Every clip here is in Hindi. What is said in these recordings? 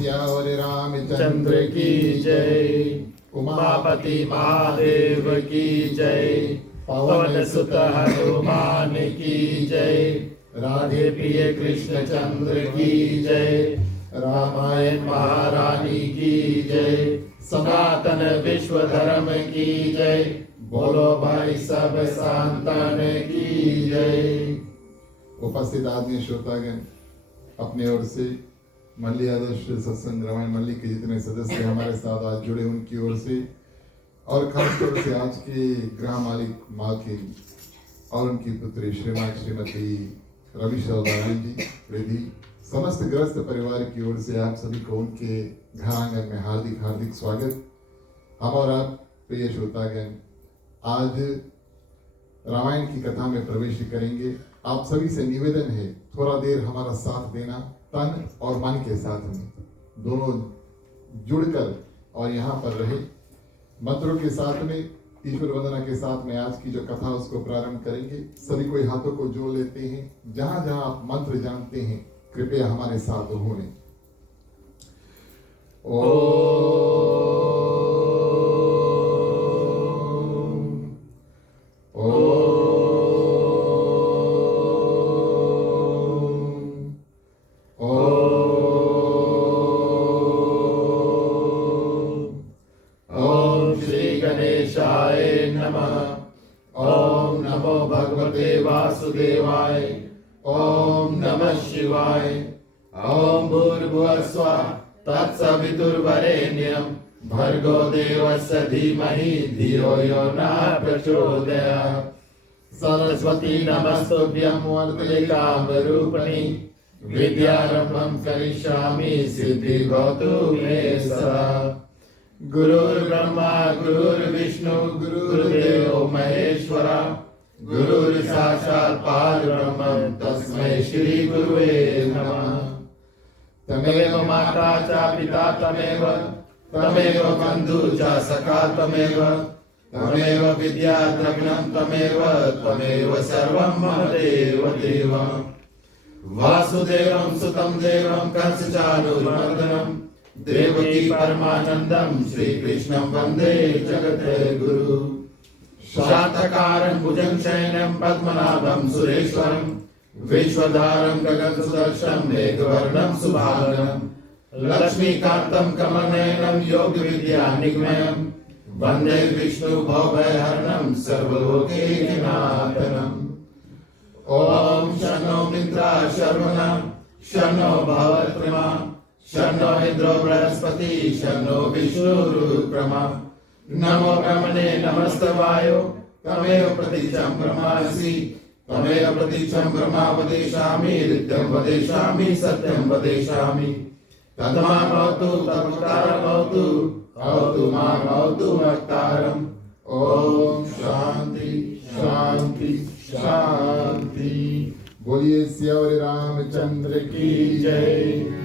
सियावर रामचंद्र की जय। उमापति महादेव की जय। पवन सुत हनुमान की जय। राधे प्रिय कृष्ण चंद्र की जय। रामायण महारानी की जय। सनातन विश्व धर्म की जय। बोलो भाई सब संतान की जय। उपस्थित आदमी श्रोतागण, अपने ओर से मल्ली आदर्श सत्संग रामायण मल्ली के जितने सदस्य हमारे साथ आज जुड़े उनकी ओर से और खासतौर से आज के गृह मालिक मालकिन और उनकी पुत्री श्रीमती रवि शौदानी जी रिधि, समस्त ग्रस्त परिवार की ओर से आप सभी को उनके घर आंगन में हार्दिक हार्दिक स्वागत। हम और आप प्रिय श्रोतागण आज रामायण की कथा में प्रवेश करेंगे। आप सभी से निवेदन है थोड़ा देर हमारा साथ देना, तन और मन के साथ में दोनों जुड़कर और यहाँ पर रहे। मंत्रों के साथ में, ईश्वर वंदना के साथ में आज की जो कथा उसको प्रारंभ करेंगे। सभी कोई हाथों को जोड़ लेते हैं। जहां जहां आप मंत्र जानते हैं कृपया हमारे साथ होने। वासुदेवाय। ओम नमः शिवाय। ओम भूर्भुवः स्वः तत्सवितुर्वरेण्यं भर्गो देवस्य धीमहि धियो यो नः प्रचोदयात्। सरस्वती नमस्तुभ्यं वरदे कामरूपिणि विद्यारम्भं करिष्यामि सिद्धिर्भवतु मे सदा। गुरुर्ब्रह्मा गुरुर्विष्णु गुरुर्देवो महेश्वरा। गुरुर् साक्षात् परब्रह्म तस्मै श्री गुरुवे नमः। तमेव माता च पिता तमेव, तमेव बन्धु च सखा तमेव, तमेव विद्या द्रविणं तमेव, तमेव सर्वं मम देवदेवं। वासुदेवं सुतं देवं कंसचाणूरमर्दनं देवकी परमानन्दं श्रीकृष्णं वन्दे जगद्गुरुं। शातकारं भुजगशयनं पद्मनाभं सुरेश्वरं विश्वधारं गगनसदृशं मेघवर्णं शुभांगं लक्ष्मीकान्तं कमलनयनं योगविद्यानिगमनं वन्दे विष्णु भवभयहरणं सर्वलोकैकनाथनं। ॐ शन्नो मित्राः शर्वणः शन्नो भवत्रिमा शन्नो इन्द्रो बृहस्पतिः शन्नो विष्णुरुक्रमः। नमो ब्रह्मणे नमस्तवायो तमेव प्रतीक्षं ब्रह्मासि तमेव प्रतीक्षं ब्रह्मा वदिष्यामि नित्यं वदिष्यामि सत्यं वदिष्यामि। तद्मां भवतु तद्वक्तारं भवतु भवतु मां भवतु वक्तारम्। ओम शांति शांति शांति। बोलिए सियावर रामचंद्र की जय।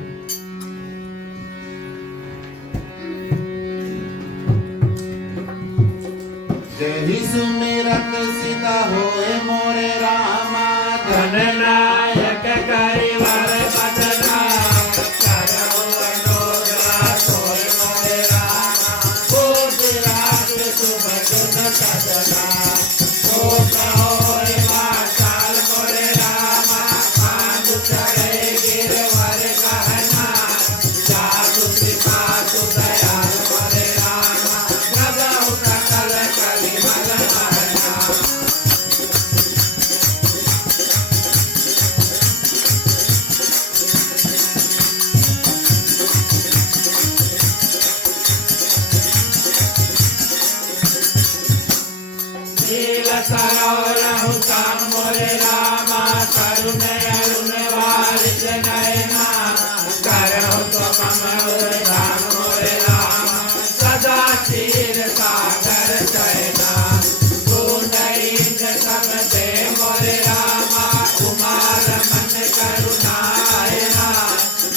जय सुमिरन सीता होए मोरे रामा धन नायक करिवर बदना करो अनुग्रह होए मोरे रामा कोटि रात शुभ गुण सजना को होए माशाल मोरे रामा पांच चढ़े गिरवर कहना जादू कृपा दयाल मोरे रामा प्रभु सकल सरोरहु काम मोरे रामा करुण अरुण वारिज नयना करहु तो मम धाम मोरे रामा सदा क्षीर सागर चयना बूंद इंद्र सब दे मोरे रामा कुमार मन करुणायना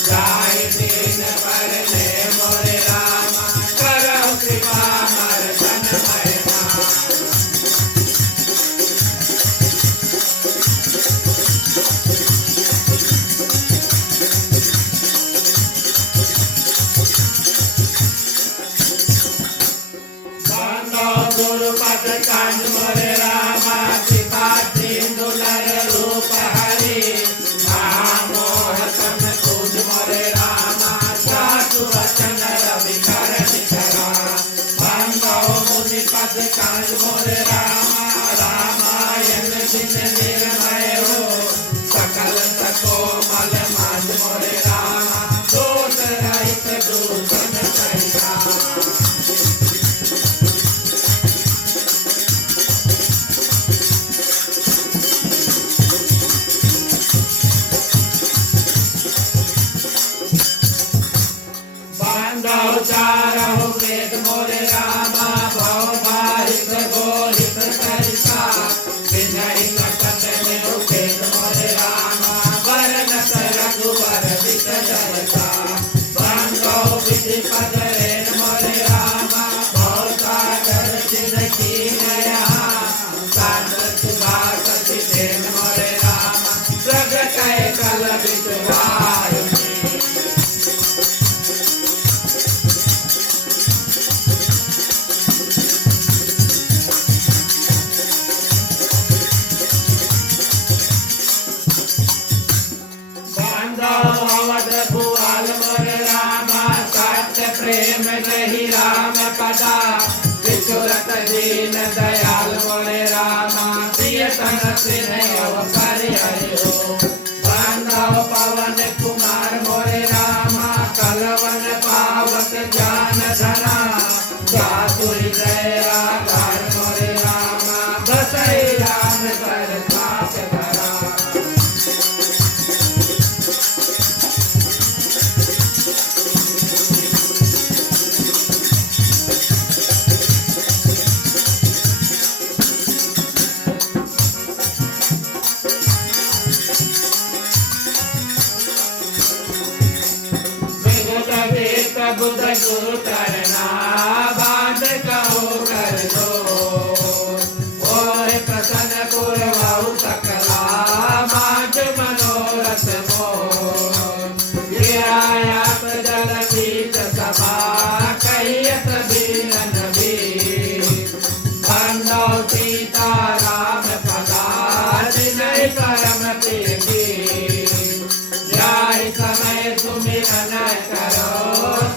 जाय दीन पर ले मोरे रामा करहु कृपा मर्दन मयना। पद कंज मोरे रामा कृपा सिंधु नर रूप हरि महामोह तम तुझ मोरे रामा सासु वचन रवि कर निकरा बंदो मुनि पद कंज मोरे रामा रामायण दिन निर्मय हो सकल सको मल मांझ मोरे रामा दोष रहित दूषण सहिता चारहु वेद मोरे रामा भव बाहित गोहित करिता विनय कपट में उपेत मोरे रामा वरनत रघुवर वित जरता बंदो विधि पद रेण मोरे रामा भव सागर जिनकी नया सागर सुधा सचि देन मोरे रामा प्रगट कल विद्वार प्रेम रही राम पदा विचुरत दीन दयाल मोरे रामा प्रियतम स्नेह अवसर हरि हो बांधव पवन कुमार मोरे रामा कलवन पावक ज्ञान धरा साधु हृदय आधार मोरे रामा बसई राम कर साथ धरा बुध गुरु करना बात कहो कर दो और प्रसन्न पुरवाऊ सकला माज मनोरथ मो गिरायात जल बीत सभा कहियत बीन भी बंदो सीता राम पदा जिनय परम प्रीति जाहि समय सुमिरन करो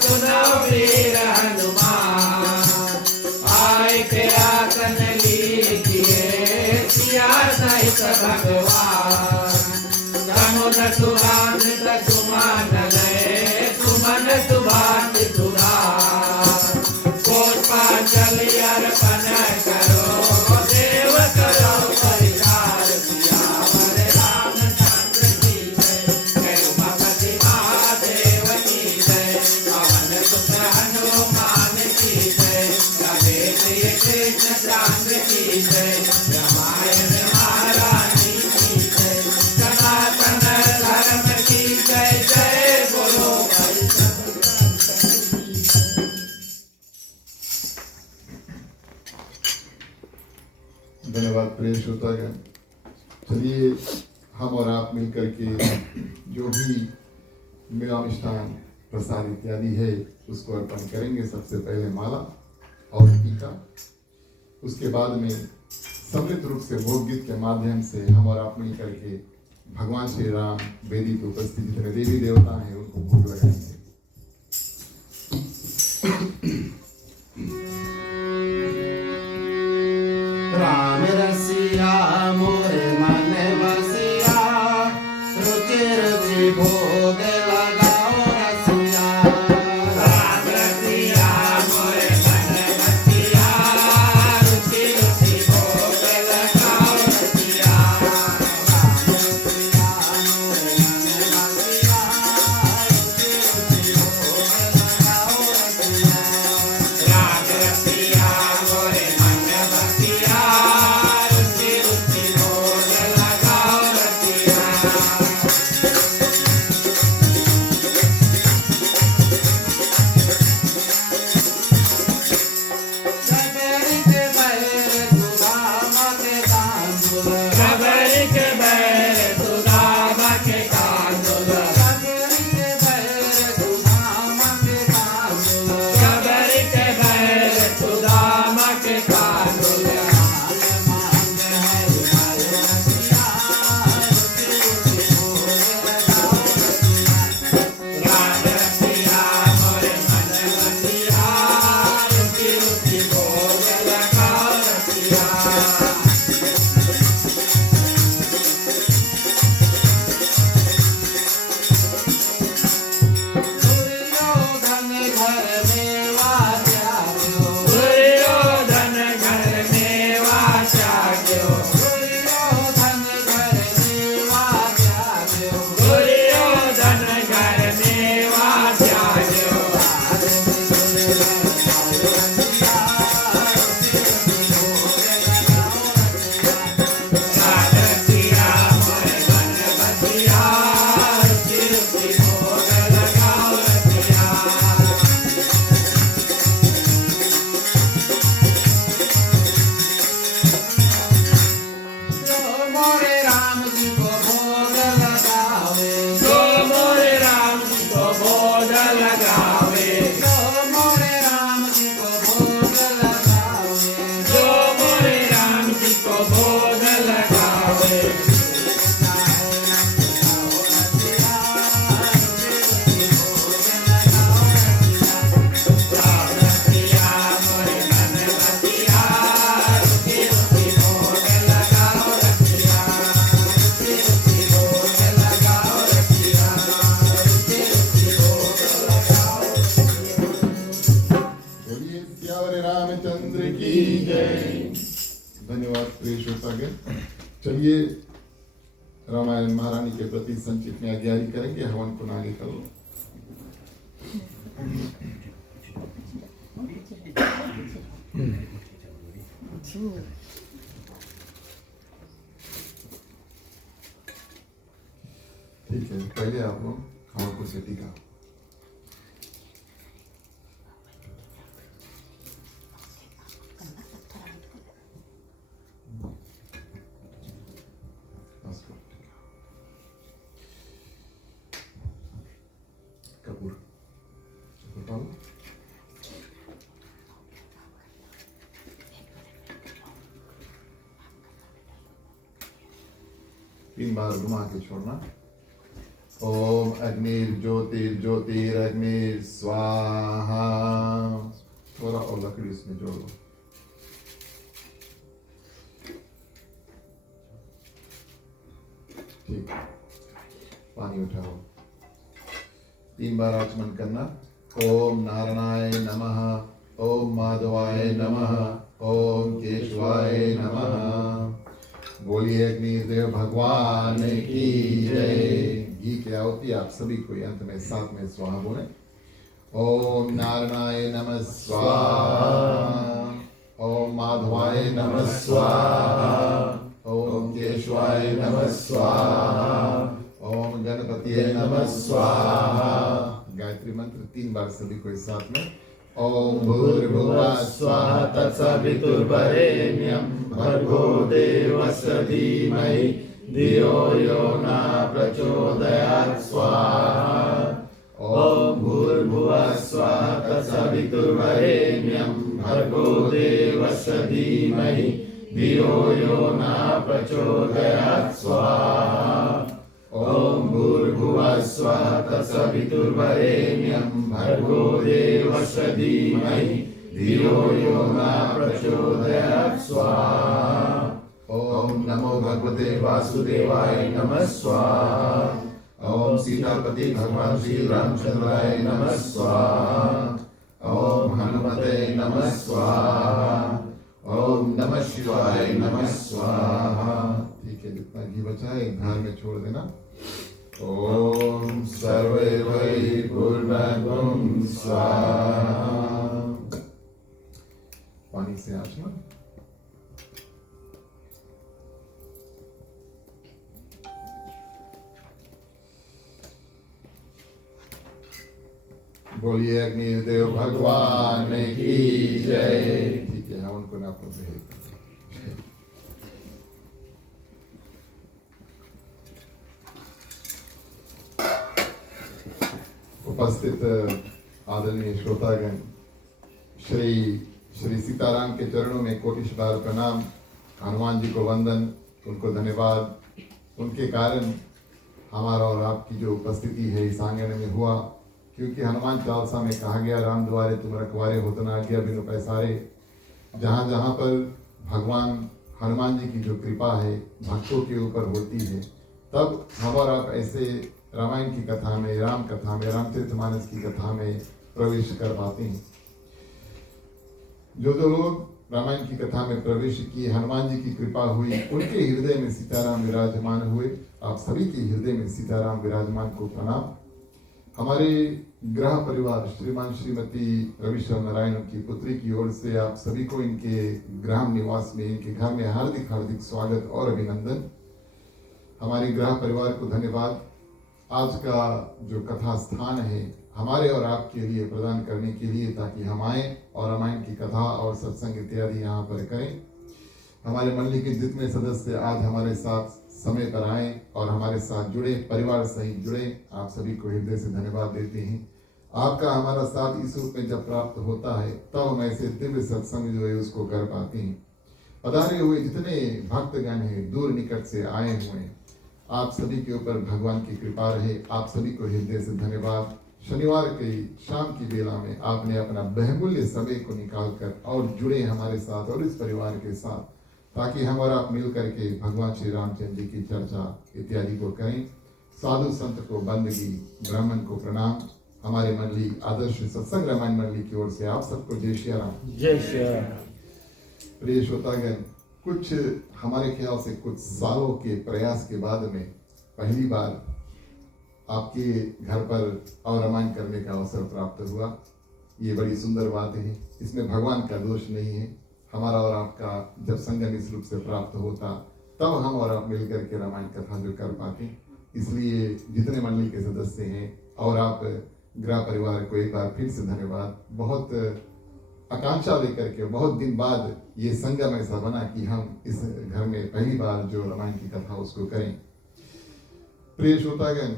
सुनो वीर हनुमान आय के आसन लीजिए सिया सहित भगवान समुद्र सुहासित सुमन लय सुमन सुभाषि सुधा पुष्पांजल अर्पण करो देव करो परिवार सियावर रामचंद्र की जय रघुपति महादेव की जय पवन सुत हनुमान की जय राधे प्रिय कृष्ण चंद्र की जय रामायण महारानी की जय सनातन धर्म की जय जय बोलो धन्यवाद प्रिय श्रोतागण। चलिए हम और आप मिलकर के जो भी मेवा मिष्ठान प्रसाद इत्यादि है उसको अर्पण करेंगे। सबसे पहले माला और टीका, उसके बाद में सम्मिलित रूप से भोग गीत के माध्यम से हम और आप मिलकर के भगवान श्री राम वेदी पे उपस्थित जितने देवी देवता हैं उनको भोग लगाएंगे। राम रसिया मोरे मन बसिया रुचि रुचि भोग लगाओ रसिया राम रसिया मोरे मन बसिया रुचि रुचि भोग लगाओ रसिया राम रसिया मोरे मन बसिया रुचि रुचि भोग लगाओ रसिया राम रसिया मोरे मन बसिया रुचि रुचि भोग लगाओ रसिया प्रिय श्रोतागण, चलिए रामायण महारानी के प्रति संचित में आज्ञारी करेंगे। हवन को आगे करो। ठीक है, पहले आप लोग हवन को सेटी का कपूर डालो। 3 बार घुमा के छोड़ना। ओम अग्निर्ज्योतिर्ज्योतिरग्निर स्वाहा। थोड़ा और लकड़ी इसमें जोड़ दो। ठीक, पानी उठाओ। 3 बार आचमन करना। ओम नारायणाय नमः, ओम माधवाय नमः, ओम केशवाय नमः। बोलिए अग्निदेव भगवान की जय। घी की आहुति आप सभी को अंत में साथ में स्वाहा बोले। ओम नारायणाय नमः स्वाहा, ओम माधवाय नमः स्वाहा, ओम केशवाय नमः स्वाहा, ओम गणपतिये नमः स्वाहा। गायत्री मंत्र 3 बार सभी को इस साथ में। ओम भूर्भुवः स्वः तत्सवितुर्वरेण्यं भर्गो देवस्य धीमहि धियो यो न प्रचोदयात् स्वाहा। ओम भूर्भुवः स्वः तत्सवितुर्वरेण्यं भर्गो देवस्य धीमहि धियो यो न प्रचोदयात् स्वाहा। ओम भूर्भुवः स्वः तत्सवितुर्वरेण्यं भर्गो देवस्य धीमहि धियो यो न प्रचोदयात् स्वाहा। ओम नमो भगवते वासुदेवाय नमः स्वाहा। ओम सीतापति भगवान श्री रामचंद्राय नमः स्वाहा। ओम हनुमते नमः स्वाहा। ओम नमः शिवाय नमः स्वाहा। ठीक है, जितना घी बचा है धार में छोड़ देना। ओम सर्वे वै पूर्णगुं स्वाहा। पानी से आचमन। बोलिए अग्निदेव भगवान की जय। ठीक है, हवन को नाप भेज। उपस्थित आदरणीय श्रोतागण, श्री सीताराम के चरणों में कोटिश बार प्रणाम। हनुमान जी को वंदन, उनको धन्यवाद। उनके कारण हमारा और आपकी जो उपस्थिति है इस आंगन में हुआ, क्योंकि हनुमान चालीसा में कहा गया, राम द्वारे तुम रखवारे होत न आज्ञा बिनु पैसारे। जहाँ जहाँ पर भगवान हनुमान जी की जो कृपा है भक्तों के ऊपर होती है, तब हम और आप ऐसे रामायण की कथा में, राम कथा में, रामचरितमानस की कथा में प्रवेश कर पाते हैं। जो लोग रामायण की कथा में प्रवेश किए, हनुमान जी की कृपा हुई, उनके हृदय में सीताराम विराजमान हुए। आप सभी के हृदय में सीताराम विराजमान को प्रणाम। हमारे ग्रह परिवार श्रीमान श्रीमती रविशंकर नारायण की पुत्री की ओर से आप सभी को इनके ग्राम निवास में, इनके घर में हार्दिक हार्दिक स्वागत और अभिनंदन। हमारे ग्रह परिवार को धन्यवाद। आज का जो कथा स्थान है हमारे और आपके लिए प्रदान करने के लिए, ताकि हम आए और रामायण की कथा और सत्संग इत्यादि यहाँ पर करें। हमारे मंडली के जितने सदस्य आज हमारे साथ समय पर आए और हमारे साथ जुड़े, परिवार सहित जुड़े, आप सभी को हृदय से धन्यवाद देते हैं। आपका हमारा साथ इस रूप में जब प्राप्त होता है, तब हम ऐसे दिव्य सत्संग जो है उसको कर पाते हैं। पधारे हुए जितने भक्तगण हैं, दूर निकट से आए हुए हैं, आप सभी के ऊपर भगवान की कृपा रहे। आप सभी को हृदय से धन्यवाद। शनिवार के शाम की बेला में आपने अपना बहुमूल्य समय को निकालकर और जुड़े हमारे साथ और इस परिवार के साथ, ताकि हम और आप मिल करके भगवान श्री रामचंद्र जी की चर्चा इत्यादि को करें। साधु संत को बंदगी, ब्राह्मण को प्रणाम। हमारे मंडली आदर्श सत्संग रामायण मंडली की ओर से आप सबको जय श्री राम। जय श्री राम। प्रिय श्रोतागण, कुछ हमारे ख्याल से कुछ सालों के प्रयास के बाद में पहली बार आपके घर पर और रामायण करने का अवसर प्राप्त हुआ। ये बड़ी सुंदर बात है, इसमें भगवान का दोष नहीं है। हमारा और आपका जब संगम इस रूप से प्राप्त होता तब हम और आप मिलकर के रामायण कथा जो कर पाते। इसलिए जितने मंडली के सदस्य हैं और आप गृह परिवार को एक बार फिर से धन्यवाद। बहुत आकांक्षा लेकर के बहुत दिन बाद ये संगम ऐसा बना कि हम इस घर में पहली बार जो रामायण की कथा उसको करें। प्रिय श्रोतागण,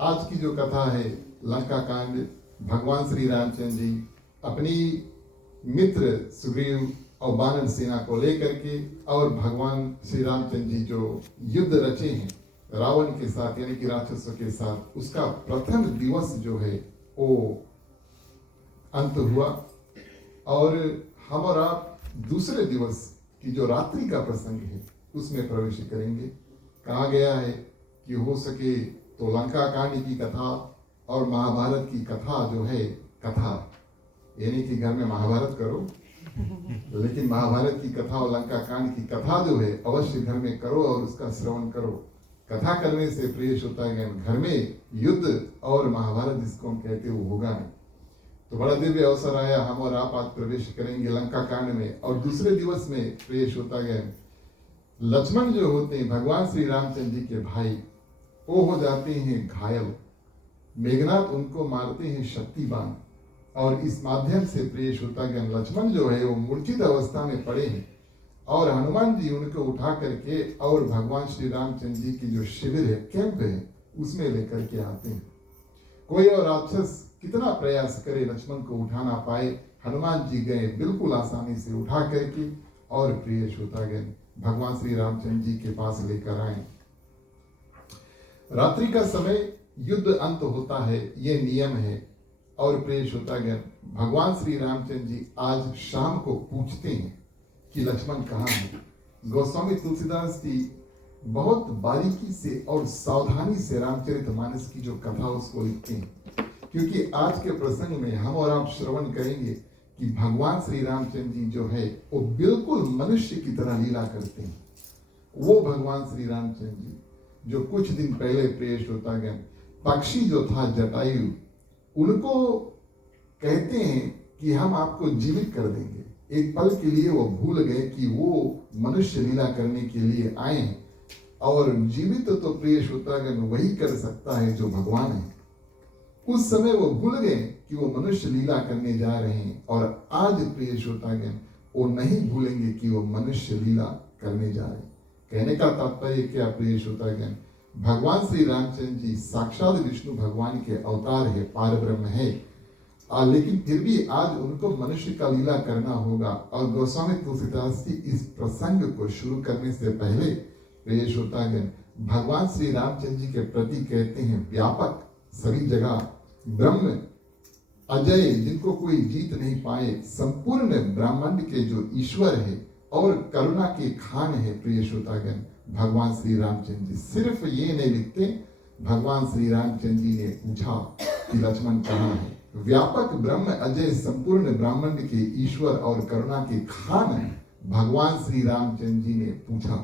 आज की जो कथा है लंका कांड, भगवान श्री रामचंद्र जी अपनी मित्र सुग्रीव और वानर सेना को लेकर के और भगवान श्री रामचंद्र जी जो युद्ध रचे हैं रावण के साथ यानी कि राक्षसों के साथ, उसका प्रथम दिवस जो है वो अंत हुआ और हम और आप दूसरे दिवस की जो रात्रि का प्रसंग है उसमें प्रवेश करेंगे। कहा गया है कि हो सके तो लंका कांड की कथा और महाभारत की कथा जो है कथा यानी कि घर में महाभारत करो लेकिन महाभारत की कथा और लंका कांड की कथा जो है अवश्य घर में करो और उसका श्रवण करो। कथा करने से प्रिय श्रोतागण घर में युद्ध और महाभारत जिसको हम कहते वो होगा नहीं। तो बड़ा दिव्य अवसर आया, हम और आप आज प्रवेश करेंगे लंका कांड में। और दूसरे दिवस में प्रिय श्रोतागण लक्ष्मण जो होते हैं भगवान श्री रामचंद्र जी के भाई, वो हो जाते हैं घायल। मेघनाथ उनको मारते हैं शक्तिबान और इस माध्यम से प्रिय श्रोतागण लक्ष्मण जो है वो मूर्छित अवस्था में पड़े हैं और हनुमान जी उनको उठा करके और भगवान श्री रामचंद्र जी की जो शिविर है कैंप है उसमें लेकर के आते हैं। कोई और राक्षस कितना प्रयास करे लक्ष्मण को उठा ना पाए, हनुमान जी गए बिल्कुल आसानी से उठा करके और प्रिय श्रोतागण भगवान श्री रामचंद्र जी के पास लेकर आए। रात्रि का समय युद्ध अंत होता है, ये नियम है। और प्रिय श्रोतागण भगवान श्री रामचंद्र जी आज शाम को पूछते हैं कि लक्ष्मण कहाँ है। गोस्वामी तुलसीदास जी बहुत बारीकी से और सावधानी से रामचरितमानस की जो कथा उसको लिखते हैं, क्योंकि आज के प्रसंग में हम और आप श्रवण करेंगे कि भगवान श्री रामचंद्र जी जो है वो बिल्कुल मनुष्य की तरह लीला करते हैं। वो भगवान श्री रामचंद्र जी जो कुछ दिन पहले प्रिय श्रोतागण पक्षी जो था जटायु, उनको कहते हैं कि हम आपको जीवित कर देंगे। एक पल के लिए वो भूल गए कि वो मनुष्य लीला करने के लिए आए हैं और जीवित तो प्रिय श्रोतागण वही कर सकता है जो भगवान है। उस समय वो भूल गए कि वो मनुष्य लीला करने जा रहे हैं और आज प्रिय श्रोतागण वो नहीं भूलेंगे कि वो मनुष्य लीला करने जा रहे हैं। कहने का तात्पर्य क्या प्रिय श्रोतागण, भगवान श्री रामचंद्र जी साक्षात विष्णु भगवान के अवतार है, पार ब्रह्म है, लेकिन फिर भी आज उनको मनुष्य का लीला करना होगा। और गोस्वामी तुलसीदास जी इस प्रसंग को शुरू करने से पहले प्रिय श्रोतागण भगवान श्री रामचंद्र जी के प्रति कहते हैं व्यापक, सभी जगह, ब्रह्म, अजय, जिनको कोई जीत नहीं पाए, संपूर्ण ब्रह्मांड के जो ईश्वर है और करुणा के खान है प्रिय श्रोतागण भगवान श्री रामचंद्र जी। सिर्फ ये नहीं लिखते, भगवान श्री रामचंद्र जी ने पूछा कि लक्ष्मण कहाँ है। व्यापक, ब्रह्म, अजय, संपूर्ण ब्रह्मांड के ईश्वर और करुणा के खान भगवान श्री रामचंद्र जी ने पूछा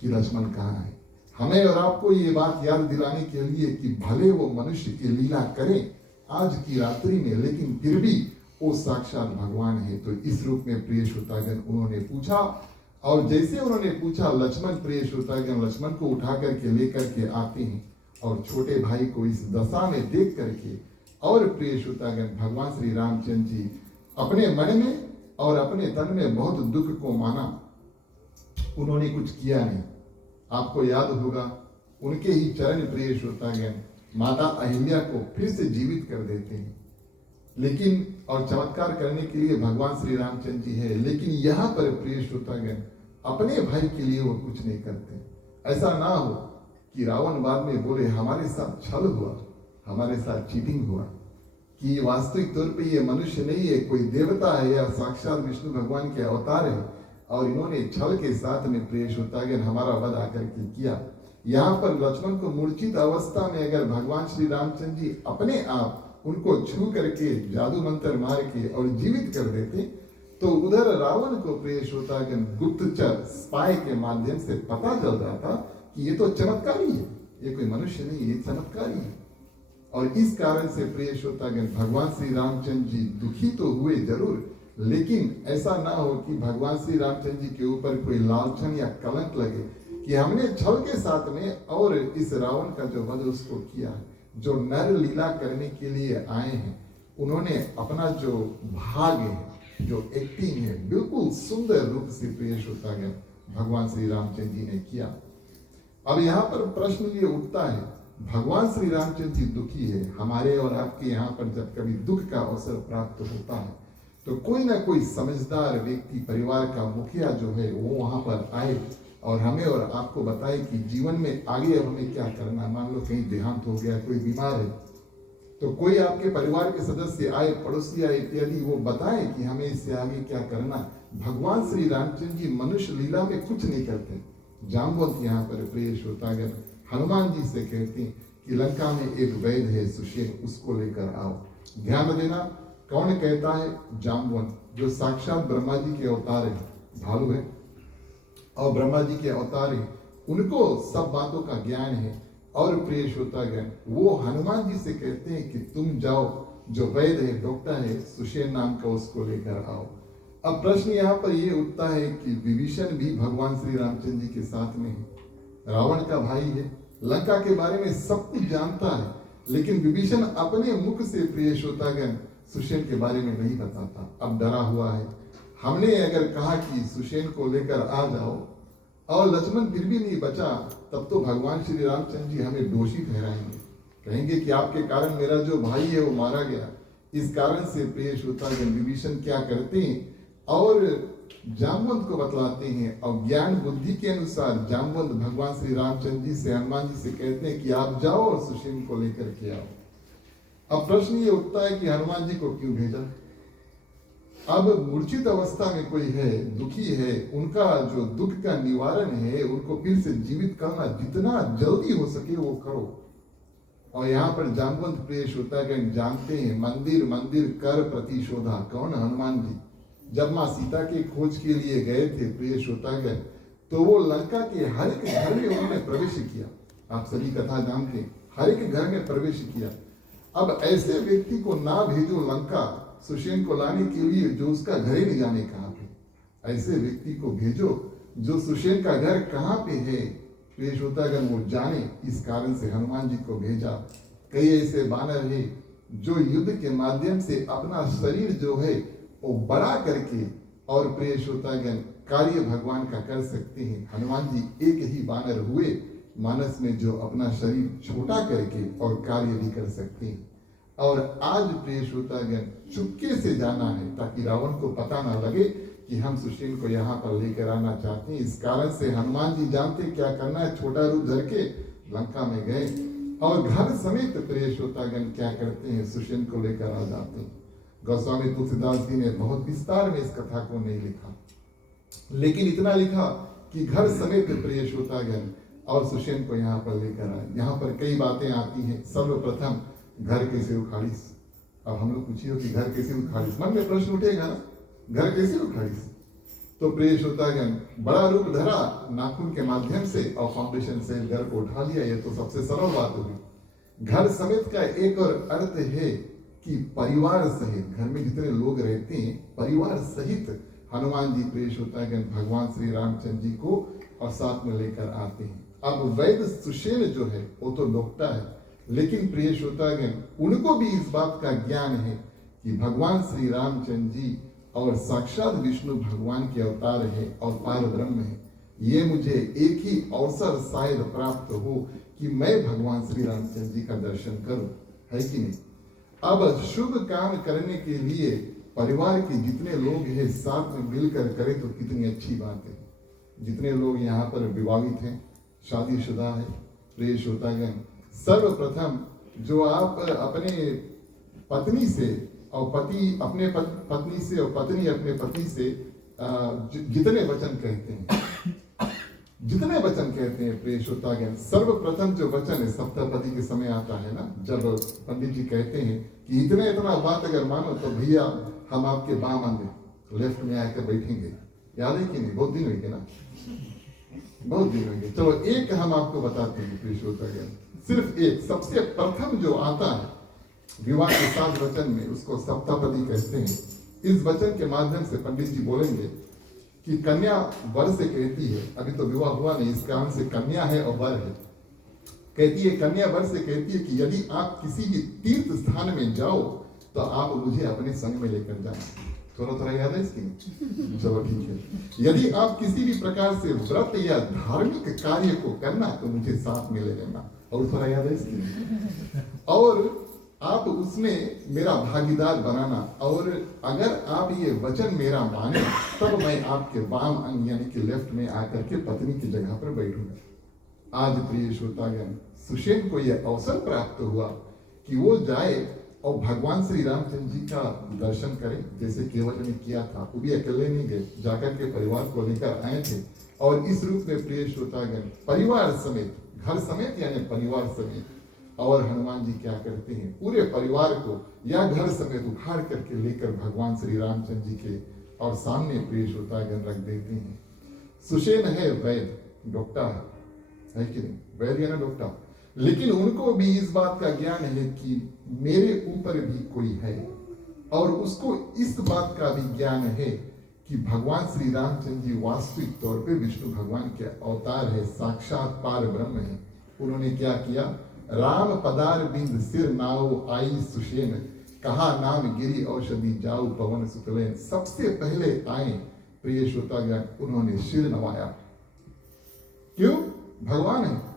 कि लक्ष्मण कहाँ है। हमें और आपको ये बात याद दिलाने के लिए कि भले वो मनुष्य की लीला करें आज की रात्रि में, लेकिन फिर भी वो साक्षात भगवान है। तो इस रूप में प्रिय श्रोतागण उन्होंने पूछा और जैसे उन्होंने पूछा लक्ष्मण, प्रिय श्रोतागण लक्ष्मण को उठा करके लेकर के आते हैं और छोटे भाई को इस दशा में देख करके और प्रिय श्रोतागण भगवान श्री रामचंद्र जी अपने मन में और अपने तन में बहुत दुख को माना। उन्होंने कुछ किया नहीं। आपको याद होगा उनके ही चरण प्रिय श्रोतागण माता अहिल्या को फिर से जीवित कर देते हैं, लेकिन और चमत्कार करने के लिए भगवान श्री रामचंद्र जी है, लेकिन यहाँ पर प्रिय श्रोतागण अपने भाई के लिए वो कुछ नहीं करते। ऐसा ना हो कि रावण बाद में बोले हमारे साथ छल हुआ, हमारे साथ चीटिंग हुआ, कि वास्तविक तौर पे ये मनुष्य नहीं है, कोई देवता है या साक्षात विष्णु भगवान के अवतार है और इन्होंने छल के साथ में प्रिय श्रोतागण हमारा वध आकर के किया। यहाँ पर लक्ष्मण को मूर्छित अवस्था में अगर भगवान श्री रामचंद्र जी अपने आप उनको छू करके जादू मंत्र मार के और जीवित कर देते तो उधर रावण को प्रिय श्रोतागण गुप्तचर स्पाई के माध्यम से पता चल रहा था कि ये तो चमत्कारी है, ये कोई मनुष्य नहीं, ये चमत्कारी है। और इस कारण से प्रिय श्रोतागण भगवान श्री रामचंद्र जी दुखी तो हुए जरूर, लेकिन ऐसा ना हो कि भगवान श्री रामचंद्र जी के ऊपर कोई लालचन या कलंक लगे कि हमने छल के साथ में और इस रावण का जो वध उसको किया है। जो नर लीला करने के लिए आए हैं उन्होंने अपना जो भाग है, जो एक्टिंग है, बिल्कुल सुंदर रूप से प्रिय श्रोतागण भगवान श्री रामचंद्र जी ने किया। अब यहाँ पर प्रश्न ये उठता है, भगवान श्री रामचंद्र जी दुखी है, हमारे और आपके यहाँ पर जब कभी दुख का अवसर प्राप्त होता है तो कोई ना कोई समझदार व्यक्ति, परिवार का मुखिया जो है वो वहां पर आए और हमें और आपको बताए कि जीवन में आगे अब हमें क्या करना। मान लो कहीं देहांत हो गया, कोई बीमार है, तो कोई आपके परिवार के सदस्य आए, पड़ोसी आए इत्यादि, वो बताए कि हमें इससे आगे क्या करना। भगवान श्री रामचंद्र जी मनुष्य लीला में कुछ नहीं करते। जाम्बवंत यहाँ पर प्रिय श्रोतागण हनुमान जी से कहते हैं कि लंका में एक वैद्य है सुषेण, उसको लेकर आओ। ध्यान देना, कौन कहता है? जाम्बवंत, जो साक्षात ब्रह्मा जी के अवतार है, भालू है और ब्रह्मा जी के अवतार है, उनको सब बातों का ज्ञान है। और प्रिय श्रोतागण वो हनुमान जी से कहते हैं कि तुम जाओ, जो वैद्य है, डॉक्टर है, सुषेण नाम का, उसको लेकर आओ। अब प्रश्न यहाँ पर ये उठता है कि विभीषण भी भगवान श्री रामचंद्र जी के साथ में है, रावण का भाई है, लंका के बारे में सब कुछ जानता है, लेकिन विभीषण अपने मुख से प्रिय श्रोतागण सुषेण के बारे में नहीं बताता। अब डरा हुआ है। हमने अगर कहा कि सुषेण को लेकर आ जाओ और लक्ष्मण फिर भी नहीं बचा, तब तो भगवान श्री रामचंद्र जी हमें दोषी ठहराएंगे, कहेंगे कि आपके कारण मेरा जो भाई है वो मारा गया। इस कारण से प्रिय श्रोतागण विभीषण क्या करते हैं और जाम्बवंत को बतलाते हैं, और ज्ञान बुद्धि के अनुसार जाम्बवंत भगवान श्री रामचंद्र जी से, हनुमान जी से कहते हैं कि आप जाओ और सुषेण को लेकर के आओ। अब प्रश्न ये उठता है कि हनुमान जी को क्यों भेजा? अब मूर्छित अवस्था में कोई है, दुखी है, उनका जो दुख का निवारण है, उनको फिर से जीवित करना जितना जल्दी हो सके वो करो। और यहाँ पर जाम्बवंत प्रिय श्रोतागण जानते हैं, मंदिर मंदिर कर प्रतिशोधा। कौन? हनुमान जी। जब माँ सीता के खोज के लिए गए थे प्रिय श्रोतागण, तो वो लंका के हर एक घर में उन्होंने प्रवेश किया। आप सभी कथा जानते हैं, हर एक घर में प्रवेश किया। अब ऐसे व्यक्ति को ना भेजो लंका सुषेण को लाने के लिए जो उसका घर ही नहीं जाने कहाँ पे। ऐसे व्यक्ति को भेजो जो सुषेण का घर कहाँ पे है, प्रिय श्रोतागण वो जाने। इस कारण से हनुमान जी को भेजा। कई ऐसे बानर है जो युद्ध के माध्यम से अपना शरीर जो है वो बड़ा करके और प्रिय श्रोतागण कार्य भगवान का कर सकते हैं। हनुमान जी एक ही बानर हुए मानस में जो अपना शरीर छोटा करके और कार्य भी कर सकते हैं। और आज प्रिय श्रोतागण चुपके से जाना है ताकि रावण को पता ना लगे कि हम सुषेण को यहाँ पर लेकर आना चाहते हैं। इस कारण से हनुमान जी जानते क्या करना है, छोटा रूप धर के लंका में गए और घर समेत प्रिय श्रोतागण क्या करते हैं, सुषेण को लेकर आ जाते हैं। गोस्वामी तुलसीदास जी ने बहुत विस्तार में इस कथा को नहीं लिखा, लेकिन इतना लिखा कि घर समेत प्रिय श्रोतागण और सुषेण को यहाँ पर लेकर आए। यहाँ पर कई बातें आती हैं। सर्वप्रथम घर कैसे उखाड़ीस। अब हम लोग पूछिए कि घर कैसे उखाड़ीस, मन में प्रश्न उठेगा ना, घर कैसे उखाड़ीस। तो प्रिय श्रोतागण बड़ा रूप धरा नाखून के माध्यम से और फाउंडेशन से घर को उठा लिया। ये तो सबसे सरल बात हुई। घर समेत का एक और अर्थ है कि परिवार सहित, घर में जितने लोग रहते हैं परिवार सहित हनुमान जी प्रिय श्रोतागण भगवान श्री रामचंद्र जी को और साथ में लेकर आते हैं। अब वैद्य सुषेण जो है वो तो डॉक्टर है, लेकिन प्रिय श्रोतागण उनको भी इस बात का ज्ञान है कि भगवान श्री रामचंद्र जी और साक्षात विष्णु भगवान के अवतार है और पार ब्रह्म है। ये मुझे एक ही अवसर शायद प्राप्त हो कि मैं भगवान श्री रामचंद्र जी का दर्शन करूं, है कि नहीं। अब शुभ काम करने के लिए परिवार के जितने लोग हैं साथ में मिलकर करें तो कितनी अच्छी बात है। जितने लोग यहाँ पर विवाहित हैं, शादीशुदा है, प्रिय श्रोतागण सर्वप्रथम जो आप अपने पत्नी से और पति अपने पत्नी से और पत्नी अपने पति से जितने वचन कहते हैं, जितने वचन कहते हैं प्रिय श्रोतागण, सर्वप्रथम जो वचन है सप्तपदी के समय आता है ना, जब पंडित जी कहते हैं कि इतना बात अगर मानो तो भैया हम आपके बाम अंगे, लेफ्ट में आकर बैठेंगे, याद है कि नहीं? बहुत दिन हुए गए ना, बहुत दिन हुए। चलो एक हम आपको बताते हैं प्रिय श्रोतागण, सिर्फ एक सबसे प्रथम जो आता है विवाह के 7 वचन में, उसको सप्तापदी कहते हैं। इस वचन के माध्यम से पंडित जी बोलेंगे कि कन्या वर से कहती है, अभी तो विवाह हुआ नहीं, इस कारण से कन्या है और वर है, कहती है कन्या वर से कहती है कि यदि आप किसी भी तीर्थ स्थान में जाओ तो आप मुझे अपने संग में लेकर जाना। थोड़ा याद है इसकी? चलो ठीक है। यदि आप किसी भी प्रकार से व्रत या धार्मिक कार्य को करना तो मुझे साथ में ले लेना। और थोड़ा याद है इसकी? और आप उसमें मेरा भागीदार बनाना, और अगर आप ये वचन मेरा माने तब मैं आपके वाम अंग यानी कि लेफ्ट में आकर के पत्नी की जगह पर बैठूंगा। आज प्रिय श्रोतागण, सुषेण को यह अवसर प्राप्त हुआ कि वो जाए और भगवान श्री रामचंद्र जी का दर्शन करें, जैसे केवट ने किया था। वो भी अकेले नहीं गए, जाकर के परिवार को लेकर आए थे। और इस रूप में प्रिय श्रोतागण परिवार समेत, घर समेत यानी परिवार समेत, और हनुमान जी क्या करते हैं, पूरे परिवार को या घर समेत उखाड़ करके लेकर भगवान श्री रामचंद्र जी के और सामने प्रिय श्रोतागण रख देते हैं। सुषेण है वैद, डॉक्टर है कि नहीं? वैद या ना डॉक्टर, लेकिन उनको भी इस बात का ज्ञान है कि मेरे ऊपर भी कोई है, और उसको इस बात का भी ज्ञान है कि भगवान श्री रामचंद्र जी वास्तविक तौर पे विष्णु भगवान के अवतार है, साक्षात पार ब्रह्म है। उन्होंने क्या किया? राम पदार बिंद सिर नाव आई सुषेण, कहा नाम गिरी औषधि जाऊ पवन सुतलेन। सबसे पहले आए प्रिय श्रोतागण, उन्होंने सिर नवाया। क्यों? भगवान है,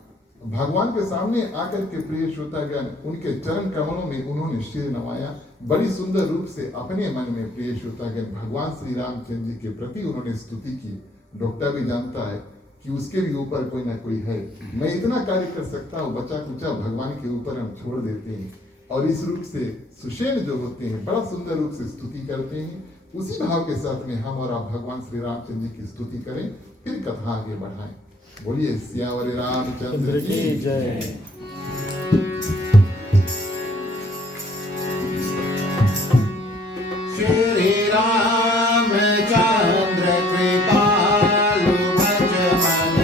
भगवान के सामने आकर के प्रिय श्रोतागण उनके चरण कमलों में उन्होंने सिर नवाया। बड़ी सुंदर रूप से अपने मन में प्रिय श्रोतागण भगवान श्री रामचंद्र जी के प्रति उन्होंने स्तुति की। डॉक्टर भी जानता है कि उसके भी ऊपर कोई ना कोई है, मैं इतना कार्य कर सकता हूँ, बचा कुचा भगवान के ऊपर हम छोड़ देते हैं। और इस रूप से सुषेण जो होते हैं बड़ा सुंदर रूप से स्तुति करते हैं। उसी भाव के साथ में हम और आप भगवान श्री रामचंद्र जी की स्तुति करें, फिर कथा आगे बढ़ाएं। बोलिए सियावर रामचंद्र की जय। श्री रामचंद्र कृपालु भज मन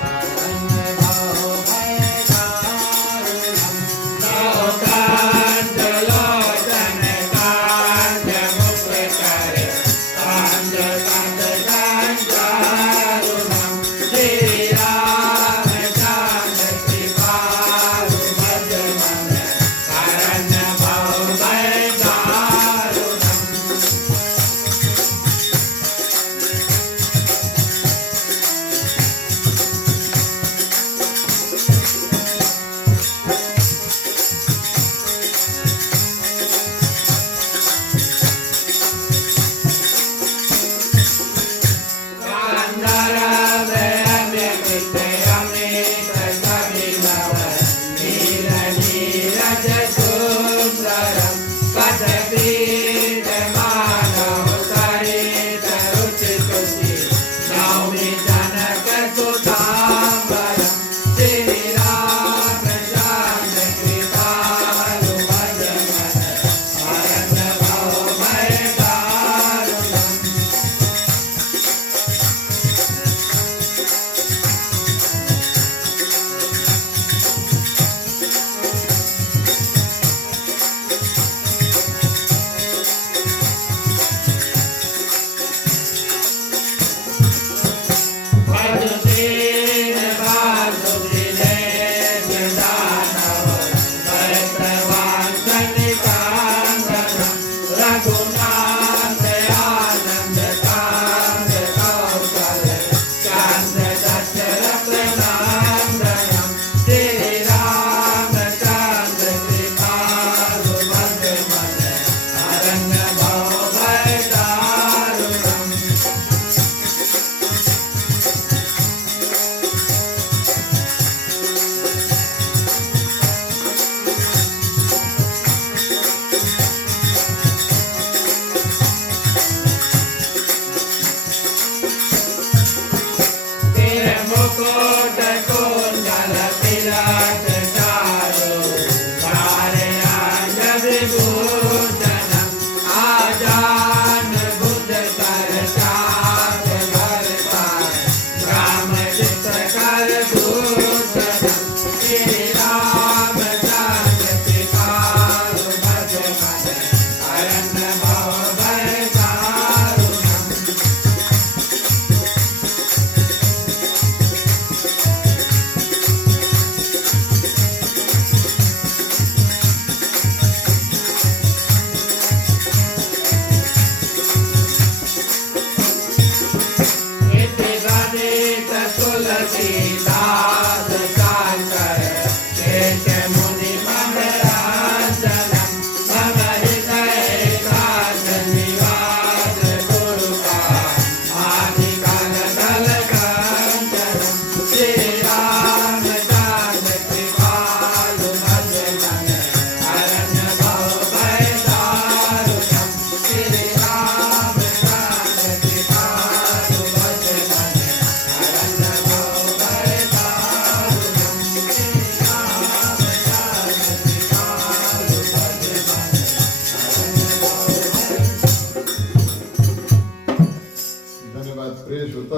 पवन भव भय दारुणम। लोकांत लोचन कांत मुख करे, कांत कांत कांत दारुणम। श्री रामचंद्र कृपालु भज मन पवन भव भय दारुणम।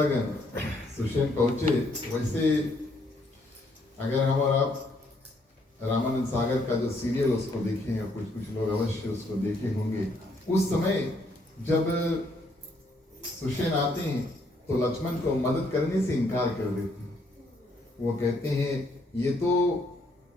श्रोतागण, सुषेण पहुंचे। वैसे अगर हम और आप रामानंद सागर का जो सीरियल उसको देखें, और कुछ कुछ लोग अवश्य उसको देखे होंगे, उस समय जब सुषेण आते हैं तो लक्ष्मण को मदद करने से इनकार कर देते हैं। वो कहते हैं ये तो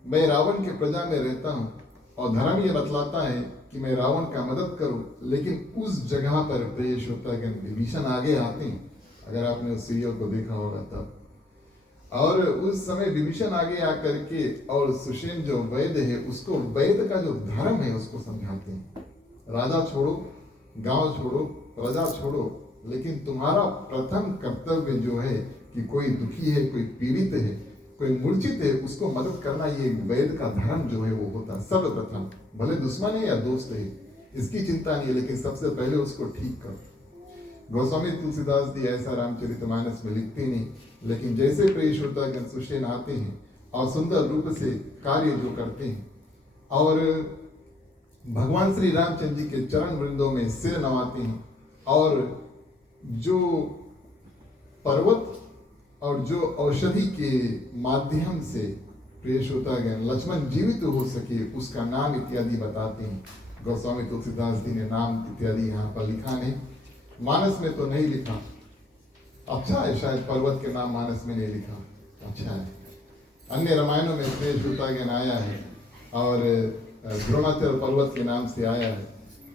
मैं रावण के प्रजा में रहता हूँ और धर्म ये बतलाता है कि मैं रावण का मदद करूं, लेकिन उस जगह पर प्रिय श्रोतागण विभीषण आगे आते हैं। अगर आपने उस सीरियल को देखा होगा तब, और उस समय विभीषण आगे आकर के और सुषेण जो वैद्य है उसको वैद्य का जो धर्म है उसको समझाते हैं। राजा छोड़ो, गांव छोड़ो, प्रजा छोड़ो, लेकिन तुम्हारा प्रथम कर्तव्य जो है कि कोई दुखी है, कोई पीड़ित है, कोई मूर्छित है, उसको मदद करना, ये वैद्य का धर्म जो है वो होता है सर्वप्रथम। भले दुश्मन है या दोस्त है, इसकी चिंता नहीं है, लेकिन सबसे पहले उसको ठीक करो। गोस्वामी तुलसीदास जी ऐसा रामचरितमानस में लिखते नहीं, लेकिन जैसे प्रिय श्रोतागण सुषेण आते हैं और सुंदर रूप से कार्य जो करते हैं और भगवान श्री रामचंद्र जी के चरण वृंदों में सिर नवाते हैं, और जो पर्वत और जो औषधि के माध्यम से प्रिय श्रोतागण लक्ष्मण जीवित हो सके उसका नाम इत्यादि बताते हैं। गोस्वामी तुलसीदास जी ने नाम इत्यादि यहाँ पर लिखा नहीं, मानस में तो नहीं लिखा। अच्छा है, शायद पर्वत के नाम मानस में नहीं लिखा, अच्छा है। अन्य रामायणों में प्रिय श्रोतागण आया है और द्रोणाचल पर्वत के नाम से आया है,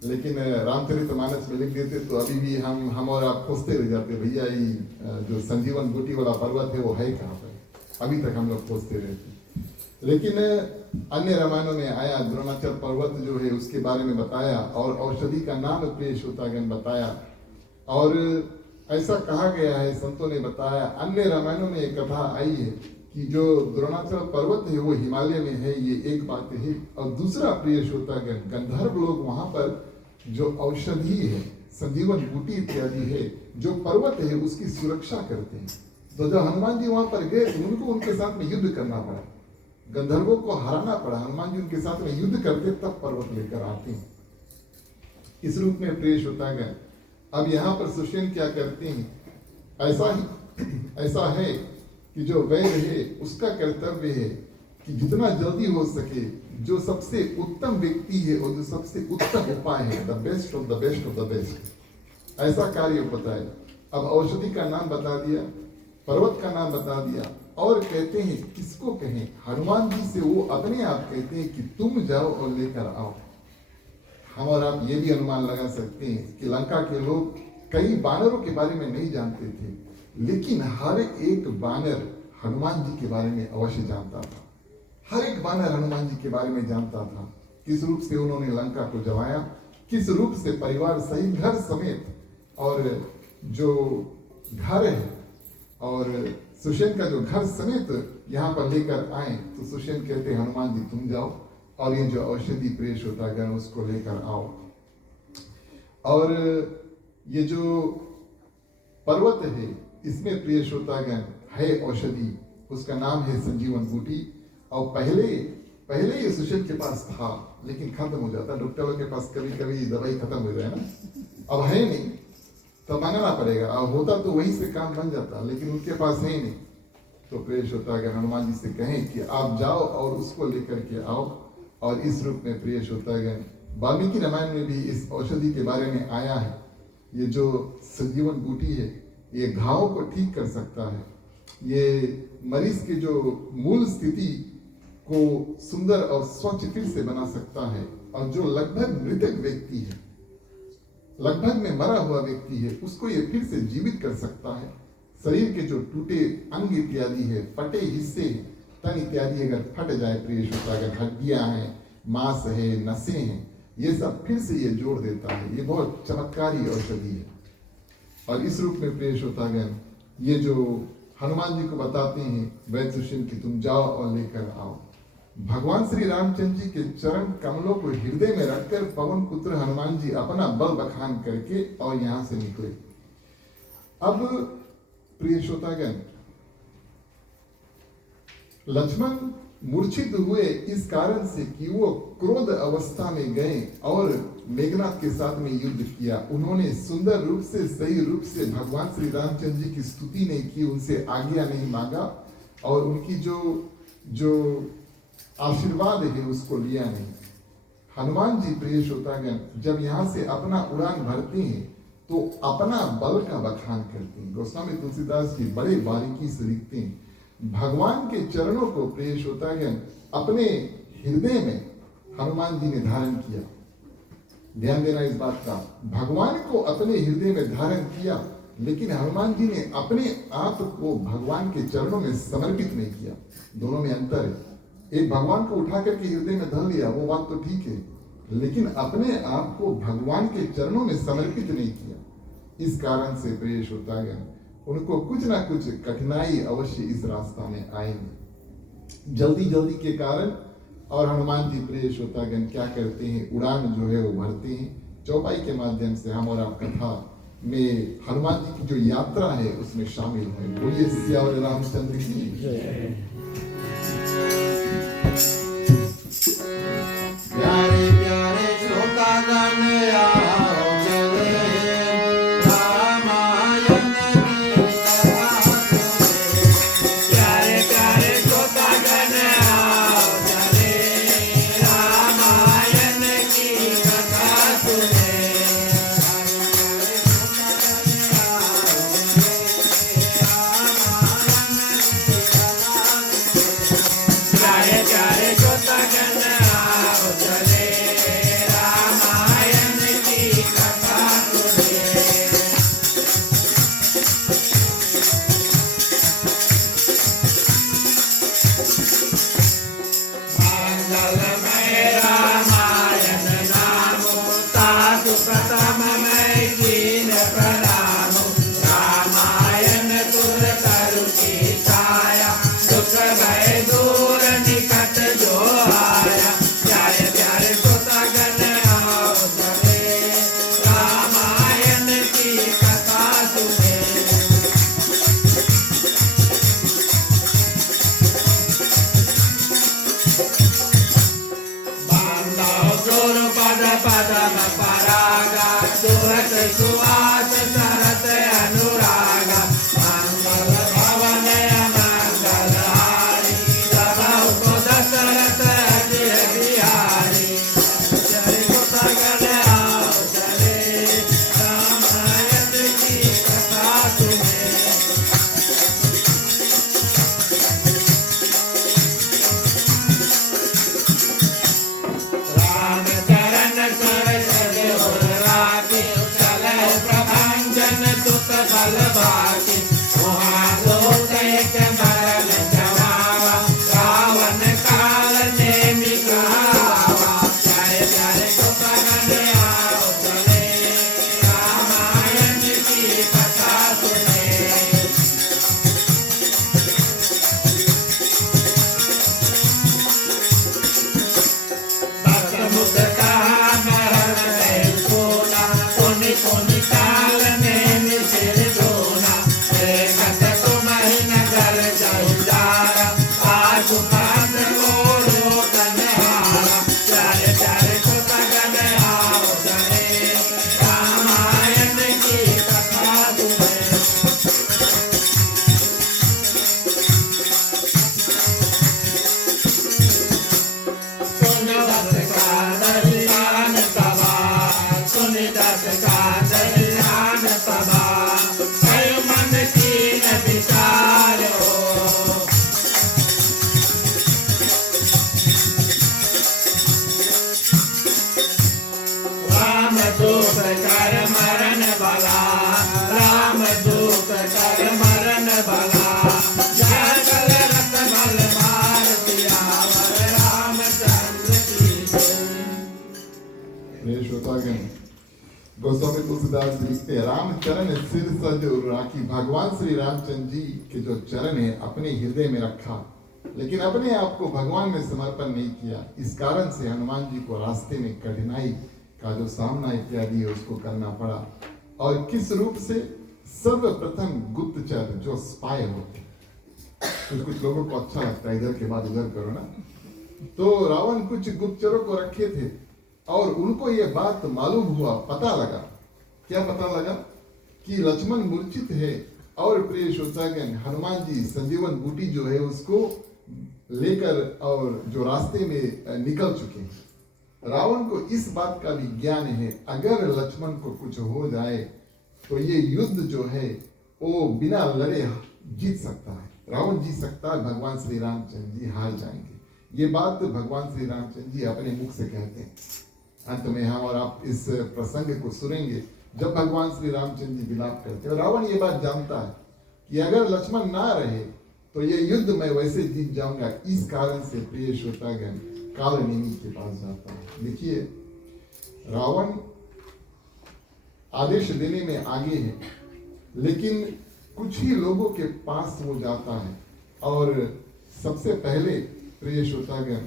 लेकिन रामचरितमानस में लिख देते तो अभी भी हम और आप खोजते रह जाते, भैया ये जो संजीवन बूटी वाला पर्वत है वो है कहाँ पर, अभी तक हम लोग खोजते रहते। लेकिन अन्य रामायणों में आया, द्रोणाचल पर्वत जो है उसके बारे में बताया और औषधि का नाम प्रिय श्रोतागण बताया। और ऐसा कहा गया है, संतों ने बताया, अन्य रामायणों में एक कथा आई है कि जो द्रोणाचल पर्वत है वो हिमालय में है, ये एक बात है। और दूसरा प्रिय श्रोतागण, गंधर्व लोग वहां पर जो औषधि है, संजीवन बूटी इत्यादि है, जो पर्वत है उसकी सुरक्षा करते हैं। तो जब हनुमान जी वहां पर गए तो उनको उनके साथ में युद्ध करना पड़ा, गंधर्वों को हराना पड़ा। हनुमान जी उनके साथ में युद्ध करते तब पर्वत लेकर आते हैं इस रूप में प्रिय श्रोतागण। अब यहाँ पर सुषेण क्या करते हैं, ऐसा है कि जो वैद्य है उसका कर्तव्य है कि जितना जल्दी हो सके जो सबसे उत्तम व्यक्ति है और जो सबसे उत्तम उपाय है, the best of the best of the best, ऐसा कार्य बताए। अब औषधि का नाम बता दिया, पर्वत का नाम बता दिया, और कहते हैं किसको कहें, हनुमान जी से वो अपने आप कहते हैं कि तुम जाओ और लेकर आओ। हम और आप ये भी अनुमान लगा सकते हैं कि लंका के लोग कई बानरों के बारे में नहीं जानते थे, लेकिन हर एक बानर हनुमान जी के बारे में अवश्य जानता था। हर एक बानर हनुमान जी के बारे में जानता था, किस रूप से उन्होंने लंका को जलाया, किस रूप से परिवार सहित घर समेत, और जो घर है और सुषेण का जो घर समेत यहाँ पर लेकर आए, तो सुषेण कहते हनुमान जी तुम जाओ और ये जो औषधि प्रिय श्रोतागण उसको लेकर आओ। और ये जो पर्वत है इसमें प्रिय श्रोतागण है औषधि, उसका नाम है संजीवन बूटी। और पहले ये सुषेण के पास था, लेकिन खत्म हो जाता, डॉक्टरों के पास कभी कभी दवाई खत्म हो जाए ना, अब है नहीं तो मांगना पड़ेगा, अब होता तो वहीं से काम बन जाता, लेकिन उनके पास है नहीं। तो प्रिय श्रोतागण हनुमान जी से कहें कि आप जाओ और उसको लेकर के आओ। और इस रूप में प्रिय श्रोतागण वाल्मीकि रामायण में भी इस औषधि के बारे में आया है। ये जो संजीवन बूटी है ये घावों को ठीक कर सकता है, ये मरीज के जो मूल स्थिति को सुंदर और स्वच्छ फिर से बना सकता है, और जो लगभग मृतक व्यक्ति है, लगभग में मरा हुआ व्यक्ति है, उसको ये फिर से जीवित कर सकता है। शरीर के जो टूटे अंग इत्यादि है, फटे हिस्से, तन इत्यादि अगर फट जाए प्रिय श्रोतागण, हड्डियां हैं, मांस है, नसें हैं, ये सब फिर से ये जोड़ देता है। ये बहुत चमत्कारी औषधि है। और इस रूप में प्रिय श्रोतागण ये जो हनुमान जी को बताते हैं वैद्य सुषेण की तुम जाओ और लेकर आओ। भगवान श्री रामचंद्र जी के चरण कमलों को हृदय में रखकर पवन पुत्र हनुमान जी अपना बल बखान करके और यहां से निकले। अब प्रिय श्रोतागण लक्ष्मण मूर्छित हुए इस कारण से कि वो क्रोध अवस्था में गए और मेघनाथ के साथ में युद्ध किया। उन्होंने सुंदर रूप से, सही रूप से भगवान श्री रामचंद्र जी की स्तुति नहीं की, उनसे आज्ञा नहीं मांगा और उनकी जो आशीर्वाद है उसको लिया नहीं। हनुमान जी प्रिय श्रोतागण जब यहाँ से अपना उड़ान भरते हैं तो अपना बल का बखान करते हैं। गोस्वामी तुलसीदास जी बड़े बारीकी से लिखते हैं, भगवान के चरणों को प्रिय श्रोतागण अपने हृदय में हनुमान जी ने धारण किया। ध्यान देना इस बात का, भगवान को अपने हृदय में धारण किया, लेकिन हनुमान जी ने अपने आप को भगवान के चरणों में समर्पित नहीं किया। दोनों में अंतर है। एक भगवान को उठा करके हृदय में धर लिया, वो बात तो ठीक है, लेकिन अपने आप को भगवान के चरणों में समर्पित नहीं किया। इस कारण से प्रिय श्रोतागण उनको कुछ ना कुछ कठिनाई अवश्य इस रास्ता में आएंगे, जल्दी के कारण। और हनुमान जी प्रिय श्रोतागण क्या करते हैं, उड़ान जो है वो भरते हैं। चौपाई के माध्यम से हम और आप कथा में हनुमान जी की जो यात्रा है उसमें शामिल है। बोलिए सियावर रामचंद्र की जय। प्यारे प्यारे श्रोतागण आओ चले रामायण की कथा सुने। प्यारे प्यारे श्रोतागण आओ चले रामायण की कथा सुने। प्यारे प्यारे श्रोतागण आओ चले रामायण की कथा सुने। मंगलमय रामायण नामो साधु प्रथममय दीन प्रणामो। रामायण तुर तरु की छाया, दुख भय दूर निकट जो आया। प्यारे प्यारे श्रोतागण आओ चले रामायण की कथा सुने। बांधव जोर पद पदम परागा, सुहत सुहास सरत अनुरागा। मंगल भवन मंगल हारी, प्रभु को दशरथ अजिर बिहारी। प्यारे श्रोतागण आओ चले रामायण की कथा सुने। राम चरण सरस और राखी, चले प्रभंजन सुत बल भागी। महादूत एक मरल जवावा, रावण काल नेमि कहावा। प्यारे प्यारे श्रोतागण आओ चले रामायण की कथा सुने। मुख कहा महल है सोना, पुनि पुनि काल नेमि सिर धोना। देखत तुम्हि नगर जहुजारा, आगु पात ओढ़ो कन्हारा। प्यारे प्यारे श्रोतागण आओ चले रामायण की कथा सुने। सुन दस कांदर ध्यान सभा, सुन दस कांदर ध्यान सभा। कयो मन कीन विचारो, राम दूत कर मरण भला, राम दूत कर मरण भला। जय कल रतमल मार सियावर रामचंद्र की जय। प्रिय श्रोतागण गोस्वामी तुलसीदास जी लिखते हैं, राम चरण सिर सज राखी। भगवान श्री रामचंद्र जी के जो चरण है अपने हृदय में रखा, लेकिन अपने आप को भगवान में समर्पण नहीं किया। इस कारण से हनुमान जी को रास्ते में कठिनाई का जो सामना इत्यादि है उसको करना पड़ा। और किस रूप से? सर्वप्रथम गुप्तचर जो स्पाई होते, कुछ कुछ लोगों को अच्छा लगता है इधर के बाद उधर करो ना। तो रावण कुछ गुप्तचरों को रखे थे और उनको ये बात मालूम हुआ, पता लगा। क्या पता लगा? कि लक्ष्मण मूर्छित है और प्रिय श्रोतागण हनुमान जी संजीवन बूटी जो है उसको लेकर और जो रास्ते में निकल चुके हैं। रावण को इस बात का भी ज्ञान है, अगर लक्ष्मण को कुछ हो जाए तो ये युद्ध जो है वो बिना लड़े जीत सकता है, रावण जीत सकता है, भगवान श्री रामचंद्र जी हार जाएंगे। ये बात भगवान श्री रामचंद्र जी अपने मुख से कहते हैं। अंत में हम और आप इस प्रसंग को सुनेंगे जब भगवान श्री रामचंद्र जी विलाप करते हैं। रावण ये बात जानता है कि अगर लक्ष्मण ना रहे तो ये युद्ध मैं वैसे जीत जाऊंगा। इस कारण से प्रिय श्रोतागण काल नेमी के पास जाता है। देखिए, रावण आदेश देने में आगे है, लेकिन कुछ ही लोगों के पास वो जाता है और सबसे पहले प्रिय श्रोतागण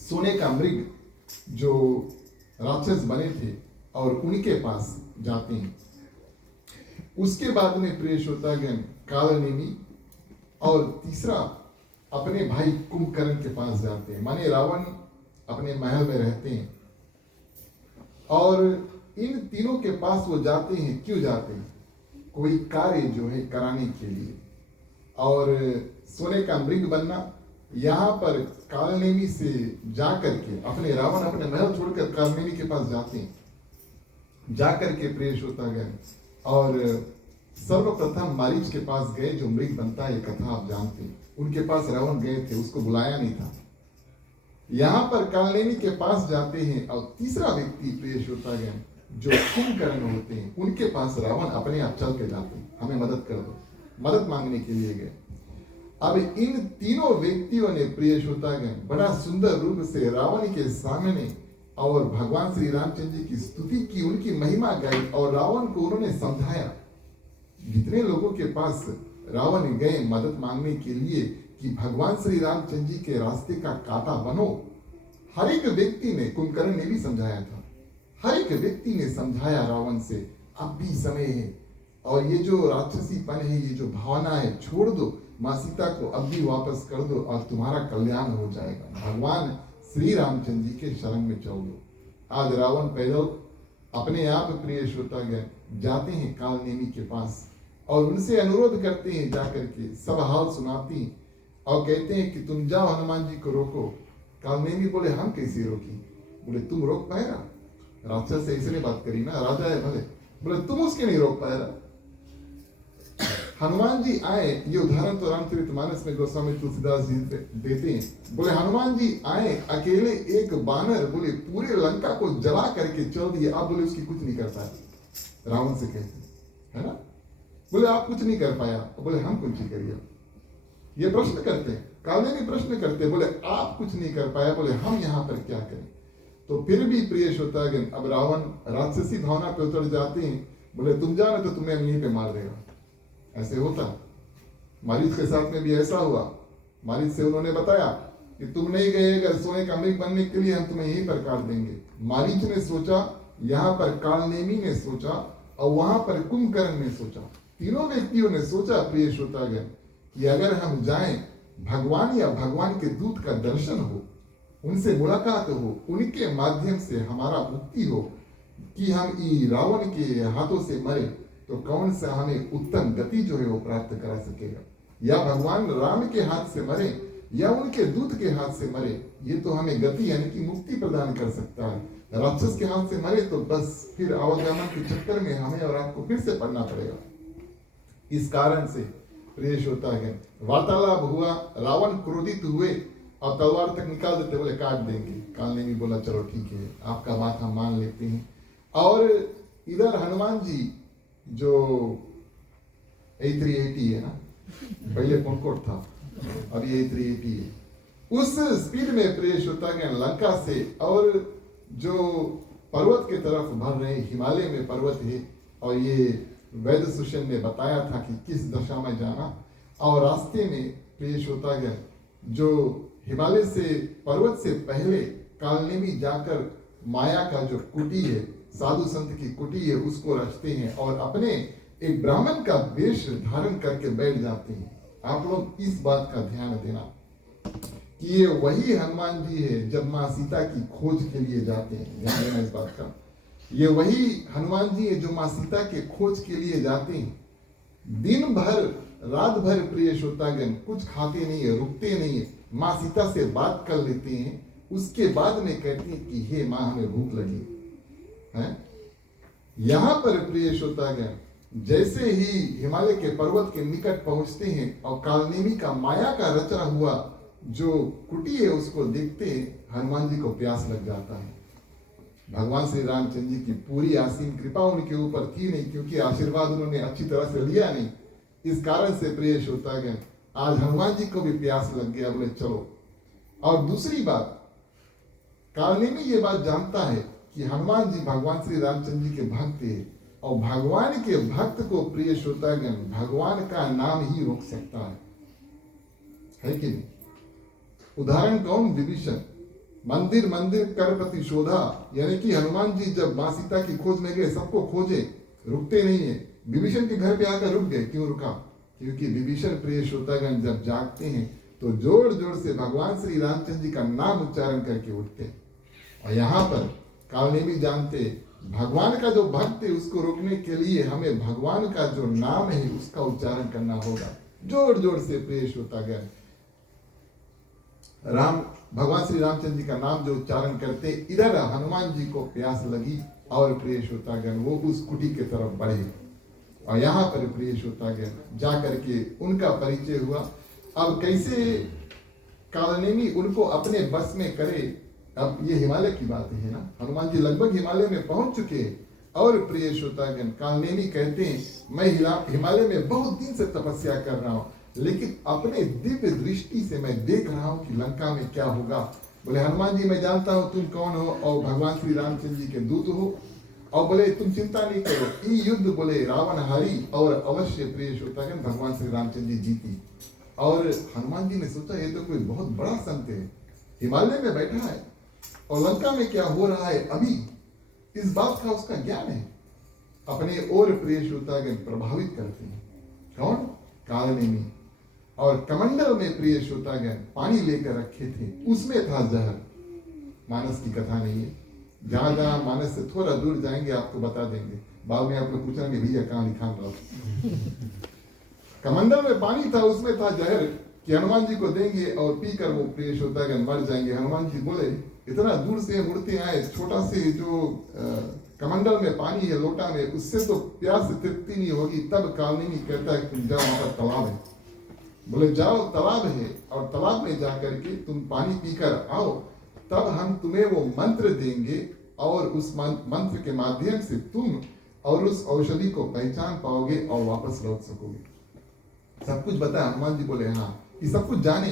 सोने का मृग जो राक्षस बने थे और उनके पास जाते हैं। उसके बाद में प्रिय श्रोतागण कालनेमी और तीसरा अपने भाई कुंभकर्ण के पास जाते हैं। माने रावण अपने महल में रहते हैं और इन तीनों के पास वो जाते हैं। क्यों जाते हैं? कोई कार्य जो है कराने के लिए। और सोने का मृग बनना, यहाँ पर कालनेमी से जाकर के अपने रावण अपने महल छोड़कर कालनेमी के पास जाते हैं। जाकर के प्रिय श्रोतागण और सर्वप्रथम मारीच के पास गए, जो मृग बनता है, ये कथा आप जानते हैं। उनके पास रावण गए थे, उसको बुलाया नहीं था। यहाँ पर कालनेमी के पास जाते हैं और तीसरा व्यक्ति प्रिय श्रोतागण जो कुंभकर्ण होते हैं उनके पास रावण अपने आप चल के जाते हैं, हमें मदद कर दो, मदद मांगने के लिए गए। अब इन तीनों व्यक्तियों ने प्रिय श्रोतागण बड़ा सुंदर रूप से रावण के सामने और भगवान श्री रामचंद्र जी की स्तुति की, उनकी महिमा गाई और रावण को उन्होंने समझाया। जितने लोगों के पास रावण गए मदद मांगने के लिए कि भगवान श्री रामचंद्र जी के रास्ते का कांटा बनो, हर एक व्यक्ति ने, कुंभकर्ण ने भी समझाया था, हर एक व्यक्ति ने समझाया रावण से अब भी समय है और ये जो राक्षसीपन है, ये जो भावना है, छोड़ दो, माँ सीता को अब भी वापस कर दो और तुम्हारा कल्याण हो जाएगा। भगवान श्री रामचंद्र जी के शरण में चल दो। आज रावण पैदल अपने आप प्रिय श्रोतागण जाते हैं कालनेमी के पास और उनसे अनुरोध करते हैं, जाकर के सब हाल सुनाती हैं और कहते हैं कि तुम जाओ हनुमान जी को रोको। कालनेमी बोले हम कैसे रोकी? बोले तुम रोक पाएगा? राक्षस से इसने बात करी ना, राजा है भले, बोले तुम उसके नहीं रोक पाएगा। हनुमान जी आए, ये उदाहरण तो रामचरितमानस में गोस्वामी तुलसीदास जी देते हैं। बोले हनुमान जी आए अकेले, एक बानर बोले पूरे लंका को जला करके चल दिए, आप बोले उसकी कुछ नहीं कर पाए। रावण से कहते है ना, बोले आप कुछ नहीं कर पाया, बोले हम कुछ नहीं करिए। ये प्रश्न करते, कालनेमी प्रश्न करते, बोले आप कुछ नहीं कर पाया, बोले हम यहाँ पर क्या करें। तो फिर भी प्रिय श्रोतागण अब रावण राक्षसी भावना पे उतर जाते हैं। बोले तुम जाओ ना तो तुम्हें यहीं पे मार देगा। ऐसे होता, मारीच के साथ में भी ऐसा हुआ। मारीच से उन्होंने बताया कि तुम नहीं गए अगर सोने का मृग बनने के लिए, हम तुम्हें यहीं पर काट देंगे। मारीच ने सोचा, यहाँ पर कालनेमी ने सोचा और वहां पर कुंभकर्ण ने सोचा। तीनों व्यक्तियों ने सोचा प्रिय श्रोतागण कि अगर हम जाएं, भगवान या भगवान के दूत का दर्शन हो, उनसे मुलाकात हो, उनके माध्यम से हमारा मुक्ति हो, कि हम रावण के हाथों से मरे तो कौन सा हमें उत्तम गति जो है वो प्राप्त करा सकेगा। या भगवान राम के हाथ से मरे या उनके दूत के हाथ से मरे, ये तो हमें गति यानी कि मुक्ति प्रदान कर सकता है। राक्षस के हाथ से मरे तो बस फिर आवागमन के चक्कर में हमें और आपको फिर से पढ़ना पड़ेगा। इस कारण से प्रिय श्रोतागण वार्तालाप हुआ, रावण क्रोधित हुए और तलवार तक निकाल देते, बोले काट देंगे। कालनेमी बोला चलो ठीक है, आपका बात हम मान लेते हैं। और इधर हनुमान जी जो A380 है ना, पहले पुनकोट था, अब ये A380 है, उस स्पीड में प्रिय श्रोतागण लंका से और जो पर्वत के तरफ बढ़ रहे, हिमालय में पर्वत है और ये वैद सुषेण ने बताया था कि किस दशा में जाना। और रास्ते में प्रिय श्रोतागण जो हिमालय से पर्वत से पहले कालनेमी जाकर माया का जो कुटी है, साधु संत की कुटी है, उसको रचते हैं और अपने एक ब्राह्मण का वेश धारण करके बैठ जाते हैं। आप लोग इस बात का ध्यान देना कि ये वही हनुमान जी है जब माँ सीता की खोज के लिए जाते हैं। ध्यान देना इस बात का, ये वही हनुमान जी है जो माँ सीता के खोज के लिए जाते हैं। दिन भर रात भर प्रिय श्रोतागण कुछ खाते नहीं है, रुकते नहीं है, माँ सीता से बात कर लेते हैं। उसके बाद में कहते हैं कि हे माँ हमें भूख लगी है। यहां पर प्रिय श्रोतागण जैसे ही हिमालय के पर्वत के निकट पहुंचते हैं और कालनेमी का माया का रचा हुआ जो कुटी है उसको देखते हैं, हनुमान जी को प्यास लग जाता है। भगवान श्री रामचंद्र जी की पूरी असीम कृपा उनके ऊपर थी नहीं, क्योंकि आशीर्वाद उन्होंने अच्छी तरह से लिया नहीं। इस कारण से प्रिय श्रोतागण आज हनुमान जी को भी प्यास लग गया, बोले चलो। और दूसरी बात, कालनेमी ये बात जानता है कि हनुमान जी भगवान श्री रामचंद्र जी के भक्त है, और भगवान के भक्त को प्रिय श्रोतागण भगवान का नाम ही रोक सकता है कि नहीं। उदाहरण कौन, विभीषण मंदिर मंदिर कर प्रतिशोधा, यानी कि हनुमान जी जब मां सीता की खोज में गए, सबको खोजे, रुकते नहीं है। विभीषण के घर पे आकर रुक गए, क्यों रुका? क्योंकि विभीषण प्रिय श्रोतागण जब जागते हैं तो जोर जोर से भगवान श्री रामचंद्र जी का नाम उच्चारण करके उठते। और यहाँ पर कालनेमी जानते भगवान का जो भक्त है उसको रोकने के लिए हमें भगवान का जो नाम है उसका उच्चारण करना होगा जोर जोर से। प्रिय श्रोतागण भगवान श्री रामचंद्र जी का नाम जो उच्चारण करते, इधर हनुमान जी को प्यास लगी और प्रिय श्रोतागण वो उस कुटी के तरफ बढ़े। और यहाँ पर प्रिय श्रोतागण जा करके उनका परिचय हुआ। अब कैसे कालनेमी उनको अपने बस में करे, अब ये हिमालय की बात है ना, हनुमान जी लगभग हिमालय में पहुंच चुके हैं। और प्रिय श्रोतागण कालनेमी कहते हैं मैं हिमालय में बहुत दिन से तपस्या कर रहा हूँ, लेकिन अपने दिव्य दृष्टि से मैं देख रहा हूँ कि लंका में क्या होगा। बोले हनुमान जी मैं जानता हूँ तुम कौन हो और भगवान श्री रामचंद्र जी के दूत हो, और बोले तुम चिंता नहीं करो, ये युद्ध बोले रावण हारी और अवश्य प्रिय श्रोतागण भगवान श्री रामचंद्र जी जीती। और हनुमान जी ने सोचा ये तो कोई बहुत बड़ा संत है, हिमालय में बैठा है और लंका में क्या हो रहा है अभी, इस बात का उसका ज्ञान है। अपने और प्रिय श्रोतागण प्रभावित करते हैं। कौन? कालनेमी। और कमंडल में प्रिय श्रोतागण पानी लेकर रखे थे, उसमें था जहर। मानस की कथा नहीं है, जहां जहां मानस से थोड़ा दूर जाएंगे आपको बता देंगे। बाद में आप लोग पूछेंगे भैया कहां लिखा रहा। कमंडल में पानी था, उसमें था जहर कि हनुमान जी को देंगे और पीकर वो प्रिय श्रोतागण मर जाएंगे। हनुमान जी बोले इतना दूर से उड़ते आए, छोटा से जो कमंडल में पानी है लोटा में, उससे तो प्यास तृप्ति नहीं होगी। तब कालनेमी कहता है तुम जाओ, वहां पर तालाब है। बोले जाओ तालाब है और तालाब में जाकर के तुम पानी पीकर आओ, तब हम तुम्हें वो मंत्र देंगे और उस मंत्र के माध्यम से तुम और उस औषधि को पहचान पाओगे और वापस लौट सकोगे। सब कुछ बताया। हनुमान जी बोले हाँ, ये सब कुछ जाने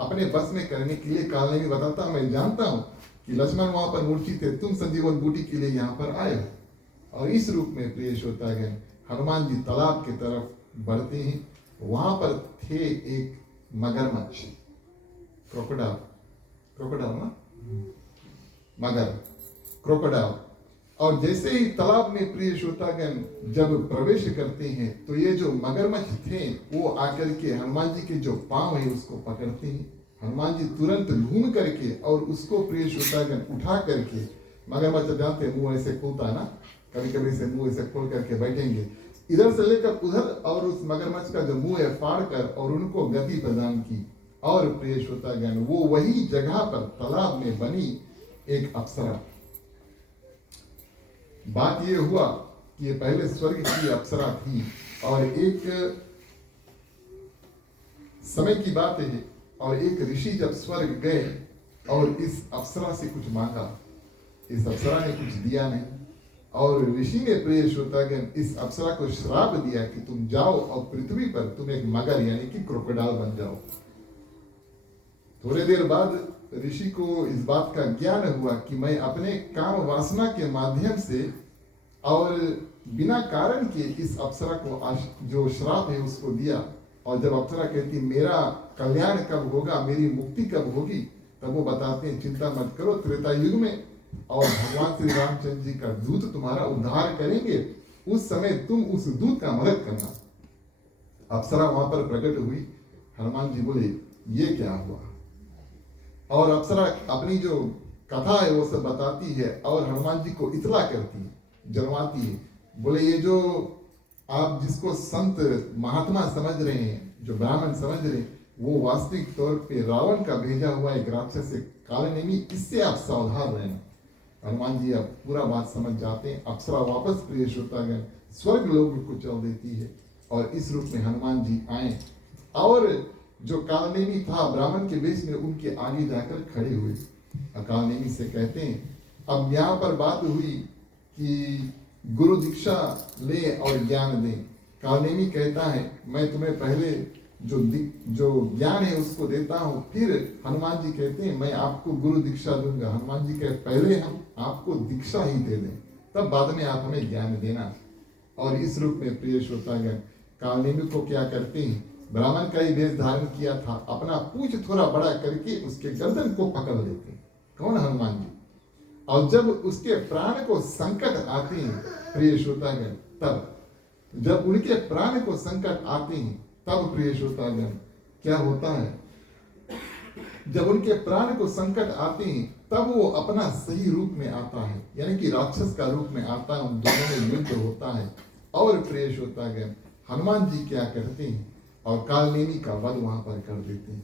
अपने बस में करने के लिए। कालनेमी बताता मैं जानता हूँ कि लक्ष्मण वहां पर मूर्छित थे, तुम संजीवन बूटी के लिए यहाँ पर आए हो। और इस रूप में प्रिय श्रोतागण हनुमान जी तालाब की तरफ बढ़ते हैं। वहां पर थे एक मगरमच्छ, क्रोकोडाइल ना, मगर क्रोकोडाइल। और जैसे ही तालाब में प्रिय श्रोतागण जब प्रवेश करते हैं तो ये जो मगरमच्छ थे वो आकर के हनुमान जी के जो पांव है उसको पकड़ते हैं। हनुमान जी तुरंत घूम करके और उसको प्रिय श्रोतागण उठा करके, मगरमच्छ जानते हैं मुंह ऐसे खुलता है ना, कभी कभी से मुंह ऐसे खोल करके बैठेंगे, इधर से लेकर उधर, और उस मगरमच्छ का जो मुंह है फाड़ कर और उनको गति प्रदान की। और प्रिय श्रोतागण वो वही जगह पर तालाब में बनी एक अप्सरा। बात ये हुआ कि ये पहले स्वर्ग की अप्सरा थी और एक समय की बात है, और एक ऋषि जब स्वर्ग गए और इस अप्सरा से कुछ मांगा, इस अप्सरा ने कुछ दिया नहीं, और ऋषि ने प्रिय श्रोतागण इस अप्सरा को श्राप दिया कि तुम जाओ और पृथ्वी पर तुम एक मगर यानी कि क्रोकोडाइल बन जाओ। थोड़ी देर बाद ऋषि को इस बात का ज्ञान हुआ कि मैं अपने काम वासना के माध्यम से और बिना कारण के इस अप्सरा को जो श्राप है उसको दिया। और जब अप्सरा कहती मेरा कल्याण कब होगा, मेरी मुक्ति कब होगी, तब वो बताते हैं चिंता मत करो, त्रेता युग में और भगवान श्री रामचंद्र जी का दूत तुम्हारा उद्धार करेंगे, उस समय तुम उस दूत का मदद करना। अप्सरा वहां पर प्रकट हुई हनुमान जी बोले ये क्या हुआ, और अप्सरा अपनी जो कथा है वो सब बताती है और हनुमान जी को इतला करती है, जलवाती है। बोले ये जो आप जिसको संत महात्मा समझ रहे हैं, जो ब्राह्मण समझ रहे हैं, वो वास्तविक तौर पे रावण का भेजा हुआ एक राक्षस है कालनेमी, इससे आप सावधान रहना। हनुमान जी अब पूरा बात समझ जाते हैं। अप्सरा वापस प्रिय श्रोतागण स्वर्ग लोक को चल देती है और इस रूप में हनुमान जी आए और जो कालनेमी था ब्राह्मण के वेश में उनके आगे जाकर खड़े हुए। कालनेमी से कहते हैं अब यहाँ पर बात हुई कि गुरु दीक्षा ले और ज्ञान दे। कालनेमी कहता है मैं तुम्हें पहले जो ज्ञान है उसको देता हूँ, फिर हनुमान जी कहते हैं मैं आपको गुरु दीक्षा दूंगा। हनुमान जी कहते पहले हम आपको दीक्षा ही दे दें, तब बाद में आप हमें ज्ञान देना। और इस रूप में प्रिय श्रोतागण कालनेमी को क्या करते हैं, ब्राह्मण का ही वेश धारण किया था, अपना पूंछ थोड़ा बड़ा करके उसके गर्दन को पकड़ लेते हैं। कौन? हनुमान जी। और जब उसके प्राण को संकट आते हैं प्रिय श्रोतागण, तब जब उनके प्राण को संकट आते हैं तब प्रिय श्रोतागण क्या होता है, जब उनके प्राण को संकट आते हैं तब वो अपना सही रूप में आता है, यानी कि राक्षस का रूप में आता है। उन दोनों में युद्ध होता है और प्रिय श्रोतागण हनुमान जी क्या करते हैं और कालनेमी का वध वहां पर कर देते हैं।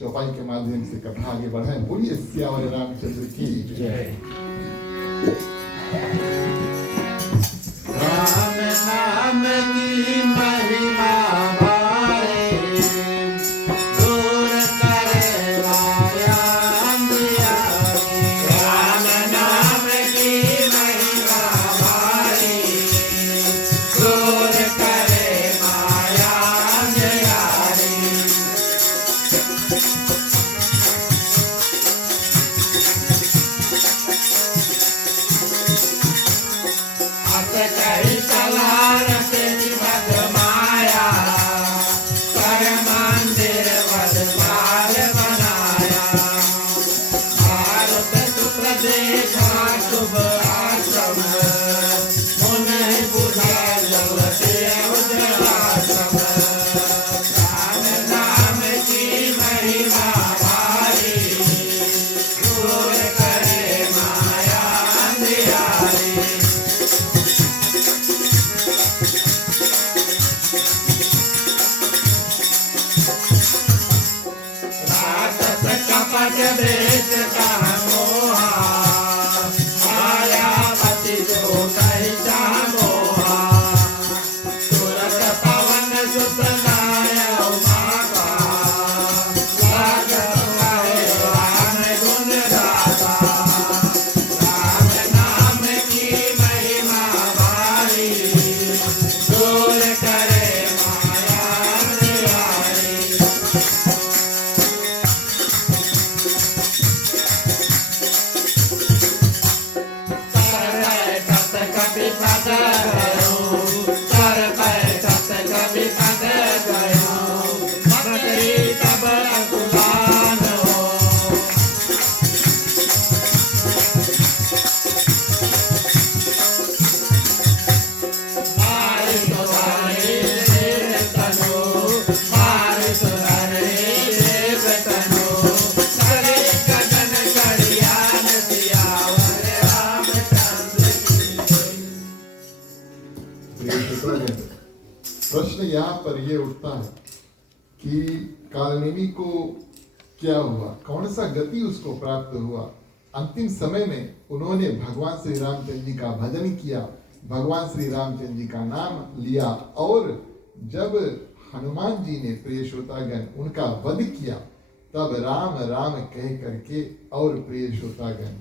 चौपाई के माध्यम से कथा आगे बढ़ाएं। बोलिए सियावर रामचंद्र की जय। राम नाम की महिमा भारे, दूर करे माया अंधियारे। राम नाम की महिमा भारे, दूर करे माया अंधियारे। कही चला रखे भग माया, कर मंदिर वदपाल बनाया। भारत शुक्ल देखा शुभ आश्रम, मुनि बुझा जब देव जलाश्रम। राम नाम की महिमा भारी, दूर करे माया अंधियारी। कपट भेष का मोहा, मायावती जो कही मोहा। तुरत पवन सुत लाय उमा का, लागत कहे राम गुण गाता। राम नाम की महिमा भारी, दूर करे माया अंधियारी। प्रश्न यहाँ पर ये उठता है कि कालनेमी को क्या हुआ, कौन सा गति उसको प्राप्त हुआ। अंतिम समय में उन्होंने भगवान श्री रामचंद्र जी का भजन किया, भगवान श्री रामचंद्र जी का नाम लिया और जब हनुमान जी ने प्रिय श्रोतागण उनका वध किया तब राम राम कह करके और प्रिय श्रोतागण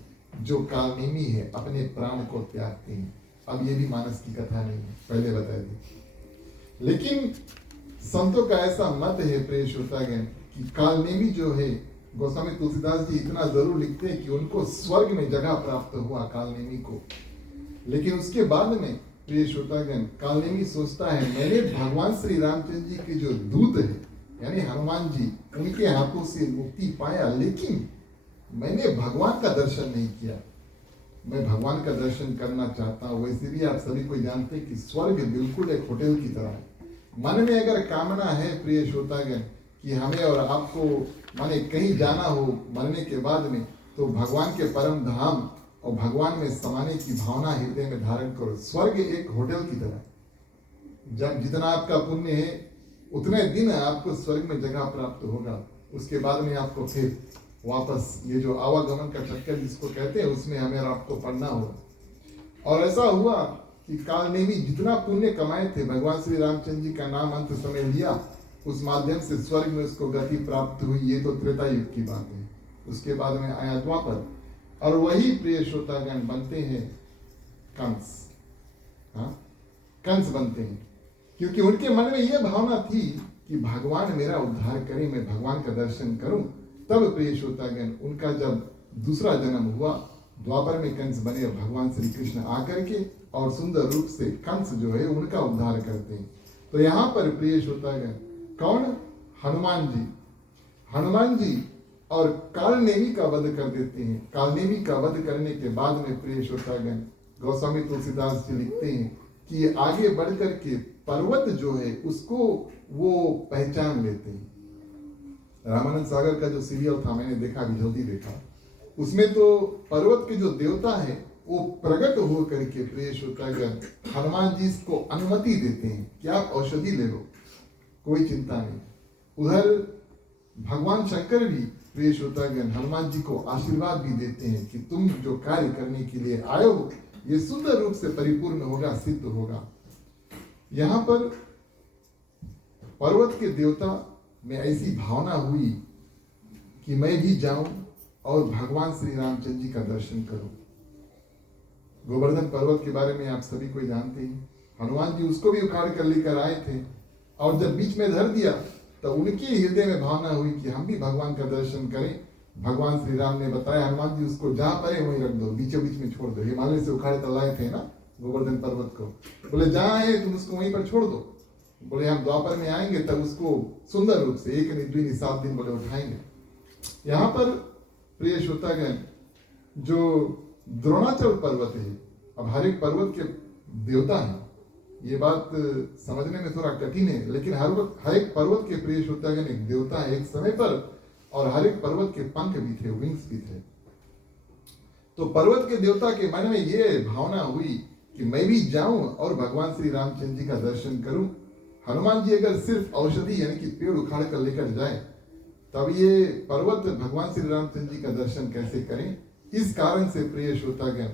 जो कालनेमी है अपने प्राण को त्यागते हैं। अब ये भी मानस की कथा नहीं है, पहले बता दी। लेकिन संतों का ऐसा मत है प्रिय श्रोतागण कि कालनेमी जो है, गोस्वामी तुलसीदास जी इतना जरूर लिखते हैं कि उनको स्वर्ग में जगह प्राप्त हुआ कालनेमी को। लेकिन उसके बाद में प्रिय श्रोतागण कालनेमी सोचता है मैंने भगवान श्री रामचंद्र जी के जो दूत है यानी हनुमान जी, उनके हाथों से मुक्ति पाया, लेकिन मैंने भगवान का दर्शन नहीं किया। मैं भगवान का दर्शन करना चाहता हूँ। वैसे भी आप सभी को जानते हैं कि स्वर्ग बिल्कुल एक होटल की तरह है। मन में अगर कामना है प्रिय श्रोतागण कि हमें और आपको माने कहीं जाना हो मरने के बाद में, तो भगवान के परम धाम और भगवान में समाने की भावना हृदय में धारण करो। स्वर्ग एक होटल की तरह, जब जितना आपका पुण्य है उतने दिन आपको स्वर्ग में जगह प्राप्त होगा। उसके बाद में आपको फिर वापस ये जो आवागमन का चक्कर जिसको कहते हैं उसमें हमें और आपको पढ़ना होगा। और ऐसा हुआ कि काल ने भी जितना पुण्य कमाए थे, भगवान श्री रामचंद्र जी का नाम अंत समय लिया, उस माध्यम से स्वर्ग में उसको गति प्राप्त हुई। ये तो त्रेता युग की बात है। उसके बाद में आया द्वापर, और वही प्रिय श्रोतागण बनते हैं कंस। हाँ, कंस बनते हैं क्योंकि उनके मन में यह भावना थी कि भगवान मेरा उद्धार करे, मैं भगवान का दर्शन करूं। तब प्रिय श्रोतागण उनका जब दूसरा जन्म हुआ, द्वापर में कंस बने, भगवान श्री कृष्ण आकर के और सुंदर रूप से कंस जो है उनका उद्धार करते हैं। तो यहाँ पर प्रिय श्रोतागण कौन? हनुमान जी। हनुमान जी और कालनेमी का वध कर देते हैं। कालनेमी का वध करने के बाद में प्रिय श्रोतागण गोस्वामी तुलसीदास जी लिखते हैं कि आगे बढ़ कर के पर्वत जो है उसको वो पहचान लेते हैं। रामानंद सागर का जो सीरियल था, मैंने देखा, अभी जल्दी देखा, उसमें तो पर्वत के जो देवता है वो प्रकट हो करके प्रिय श्रोतागण हनुमान जी इसको अनुमति देते हैं कि आप औषधि ले लो, कोई चिंता नहीं। उधर भगवान शंकर भी प्रिय श्रोतागण हनुमान जी को आशीर्वाद भी देते हैं कि तुम जो कार्य करने के लिए आए हो ये सुंदर रूप से परिपूर्ण होगा, सिद्ध होगा। यहाँ पर पर्वत के देवता में ऐसी भावना हुई कि मैं भी जाऊं और भगवान श्री रामचंद्र जी का दर्शन करूं। गोवर्धन पर्वत के बारे में आप सभी को जानते हैं। हनुमान जी उसको भी उखाड़ कर लेकर आए थे, और जब बीच में धर दिया तो उनके हृदय में भावना हुई कि हम भी भगवान का दर्शन करें। भगवान श्री राम ने बताया हनुमान जी उसको जहां परे वहीं रख दो, बीचों बीच में छोड़ दो। हिमालय से उखाड़ कर लाए थे ना गोवर्धन पर्वत को, बोले जहां है तुम उसको वहीं पर छोड़ दो। बोले हम द्वापर में आएंगे तब उसको सुंदर रूप से 1 नहीं 2 नहीं 7 दिन बोले उठाएंगे। यहाँ पर प्रिय श्रोतागण जो द्रोणाचल पर्वत है, अब हर एक पर्वत के देवता है, ये बात समझने में थोड़ा कठिन है, लेकिन हर एक पर्वत के प्रिय श्रोतागण एक देवता है एक समय पर, और हर एक पर्वत के पंख भी थे, विंग्स भी थे। तो पर्वत के देवता के मन में ये भावना हुई कि मैं भी जाऊं और भगवान श्री रामचंद्र जी का दर्शन करूं। हनुमान जी अगर सिर्फ औषधि यानी कि पेड़ उखाड़ कर लेकर जाए तब ये पर्वत भगवान श्री रामचंद्र जी का दर्शन कैसे करें। इस कारण से प्रिय श्रोतागण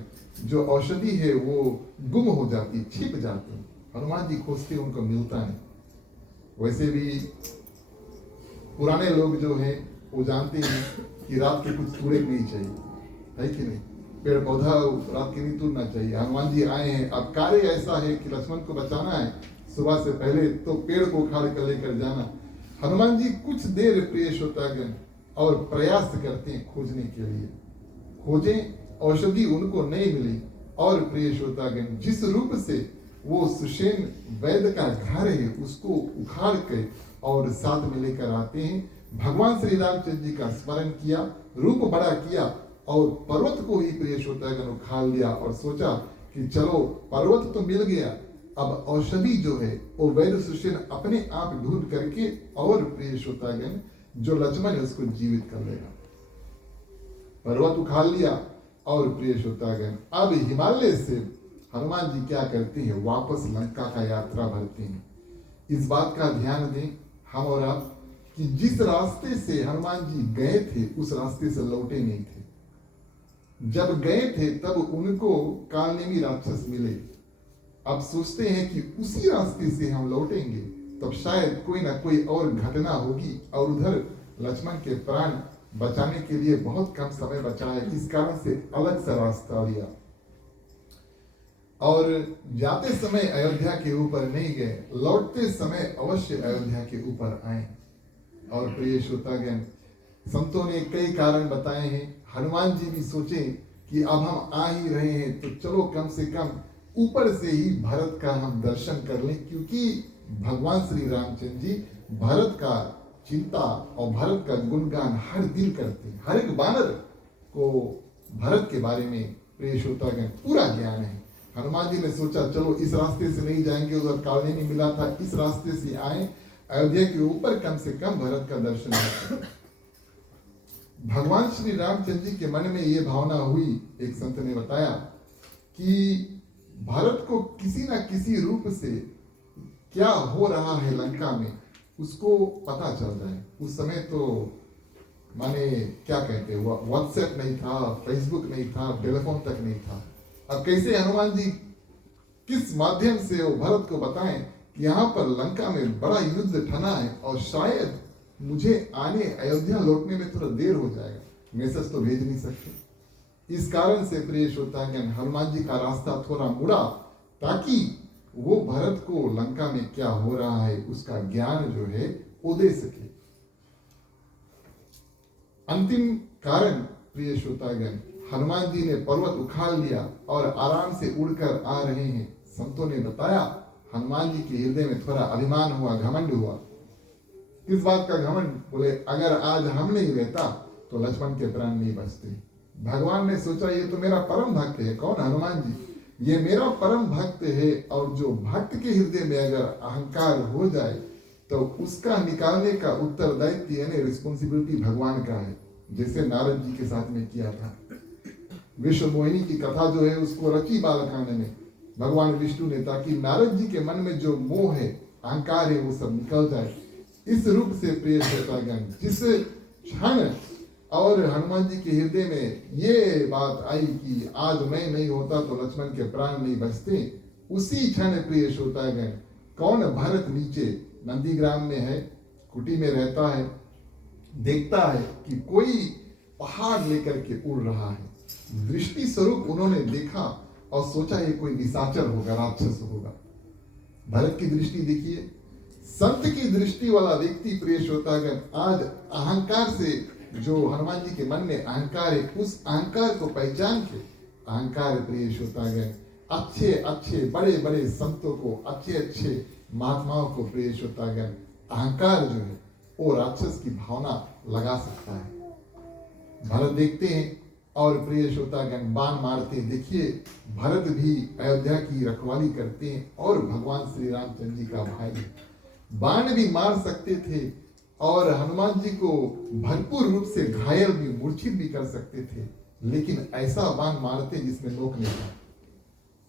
जो औषधि है वो गुम हो जाती, छिप जाती। हनुमान जी खोजते उनको मिलता नहीं। वैसे भी पुराने लोग जो है वो जानते हैं कि रात के कुछ तूड़े नहीं चाहिए, है कि नहीं? पेड़ पौधा रात के नहीं तोड़ना चाहिए। हनुमान जी आए हैं, अब कार्य ऐसा है कि लक्ष्मण को बचाना है, सुबह से पहले तो पेड़ को उखाड़ कर लेकर जाना। हनुमान जी कुछ देर प्रिय श्रोतागण और प्रयास करते हैं खोजने के लिए, खोजें, औषधि उनको नहीं मिली। और प्रिय श्रोतागण जिस रूप से वो सुषेण वैद्य का घर है उसको उखाड़ के और साथ में लेकर आते हैं, भगवान श्री रामचंद्र जी का स्मरण किया, रूप बड़ा किया और पर्वत को ही प्रिय श्रोतागण उखाड़ लिया और सोचा कि चलो पर्वत तो मिल गया, अब औषधि जो है वो वैद्य सुषेण अपने आप ढूंढ करके और प्रिय श्रोतागण जो लक्ष्मण है उसको जीवित कर लेगा। पर्वत उखाड़ लिया और प्रिय श्रोतागण अब हिमालय से हनुमान जी क्या करते हैं, वापस लंका का यात्रा भरते हैं। इस बात का ध्यान दें हम और आप कि जिस रास्ते से हनुमान जी गए थे उस रास्ते से लौटे नहीं थे। जब गए थे तब उनको कालनेमी राक्षस मिले। अब सोचते हैं कि उसी रास्ते से हम लौटेंगे तब शायद कोई ना कोई और घटना होगी, और उधर लक्ष्मण के प्राण बचाने के लिए बहुत कम समय बचा है, इस कारण से अलग सा रास्ता लिया और जाते समय अयोध्या के ऊपर नहीं गए, लौटते समय अवश्य अयोध्या के ऊपर आए। और प्रिय श्रोतागण संतों ने कई कारण बताए हैं। हनुमान जी भी सोचे कि अब हम आ ही रहे हैं तो चलो कम से कम ऊपर से ही भरत का हम दर्शन कर लें, क्योंकि भगवान श्री रामचंद्र जी भरत का चिंता और भरत का गुणगान हर दिन करते हैं। हर एक बानर को भरत के बारे में प्रिय श्रोतागण पूरा ज्ञान है। हनुमान जी ने सोचा चलो इस रास्ते से नहीं जाएंगे, उधर कालनेमी मिला था, इस रास्ते से आए अयोध्या के ऊपर कम से कम भरत का दर्शन है। भगवान श्री रामचंद्र जी के मन में ये भावना हुई, एक संत ने बताया कि भारत को किसी ना किसी रूप से क्या हो रहा है लंका में उसको पता चल जाए। उस समय तो माने क्या कहते हैं, व्हाट्सएप नहीं था, फेसबुक नहीं था, टेलीफोन तक नहीं था। अब कैसे हनुमान जी किस माध्यम से वो भरत को बताएं कि यहाँ पर लंका में बड़ा युद्ध ठना है और शायद मुझे आने अयोध्या लौटने में थोड़ा देर हो जाएगा, मैसेज तो भेज नहीं सकते। इस कारण से प्रिय श्रोतागण हनुमान जी का रास्ता थोड़ा मुड़ा ताकि वो भरत को लंका में क्या हो रहा है उसका ज्ञान जो है वो दे सके। अंतिम कारण प्रिय श्रोतागण हनुमान जी ने पर्वत उखाड़ लिया और आराम से उड़कर आ रहे हैं। संतों ने बताया हनुमान जी के हृदय में थोड़ा अभिमान हुआ, घमंड हुआ। किस बात का घमंड? बोले अगर आज हम नहीं रहता तो लक्ष्मण के प्राण नहीं बचते। भगवान ने सोचा ये तो मेरा परम भक्त है। कौन? हनुमान जी। ये मेरा परम भक्त है और जो भक्त के हृदय में अगर अहंकार हो जाए तो उसका निकालने का उत्तरदायित्व यानी रिस्पॉन्सिबिलिटी भगवान का है। जैसे नारद जी के साथ में किया था। विश्व मोहिनी की कथा जो है उसको रची बालकांड में भगवान विष्णु ने, ताकि नारद जी के मन में जो मोह है, अहंकार है, वो सब निकल जाए। इस रूप से प्रिय श्रोतागण जिस क्षण और हनुमान जी के हृदय में ये बात आई कि आज मैं नहीं होता तो लक्ष्मण के प्राण नहीं बचते, उसी क्षण प्रिय श्रोतागण कौन? भरत नीचे नंदीग्राम में है, कुटी में रहता है, देखता है कि कोई पहाड़ लेकर के उड़ रहा है। दृष्टि स्वरूप उन्होंने देखा और सोचा ये कोई निशाचर होगा, राक्षस होगा। भरत की दृष्टि देखिए, संत की दृष्टि वाला व्यक्ति प्रिय श्रोतागण आज अहंकार से, जो हनुमान जी के मन में अहंकार है, उस अहंकार को पहचान के, अहंकार प्रिय श्रोतागण अच्छे अच्छे बड़े बड़े संतों को, अच्छे अच्छे महात्माओं को प्रिय श्रोतागण अहंकार जो है वो राक्षस की भावना लगा सकता है। भरत देखते हैं और प्रिय श्रोतागण बाण मारते हैं। देखिए भरत भी अयोध्या की रखवाली करते हैं और भगवान श्री रामचंद्र जी का भाई है। बाण भी मार सकते थे और हनुमान जी को भरपूर रूप से घायल भी, मूर्छित भी कर सकते थे, लेकिन ऐसा बाण मारते जिसमें नोक नहीं था।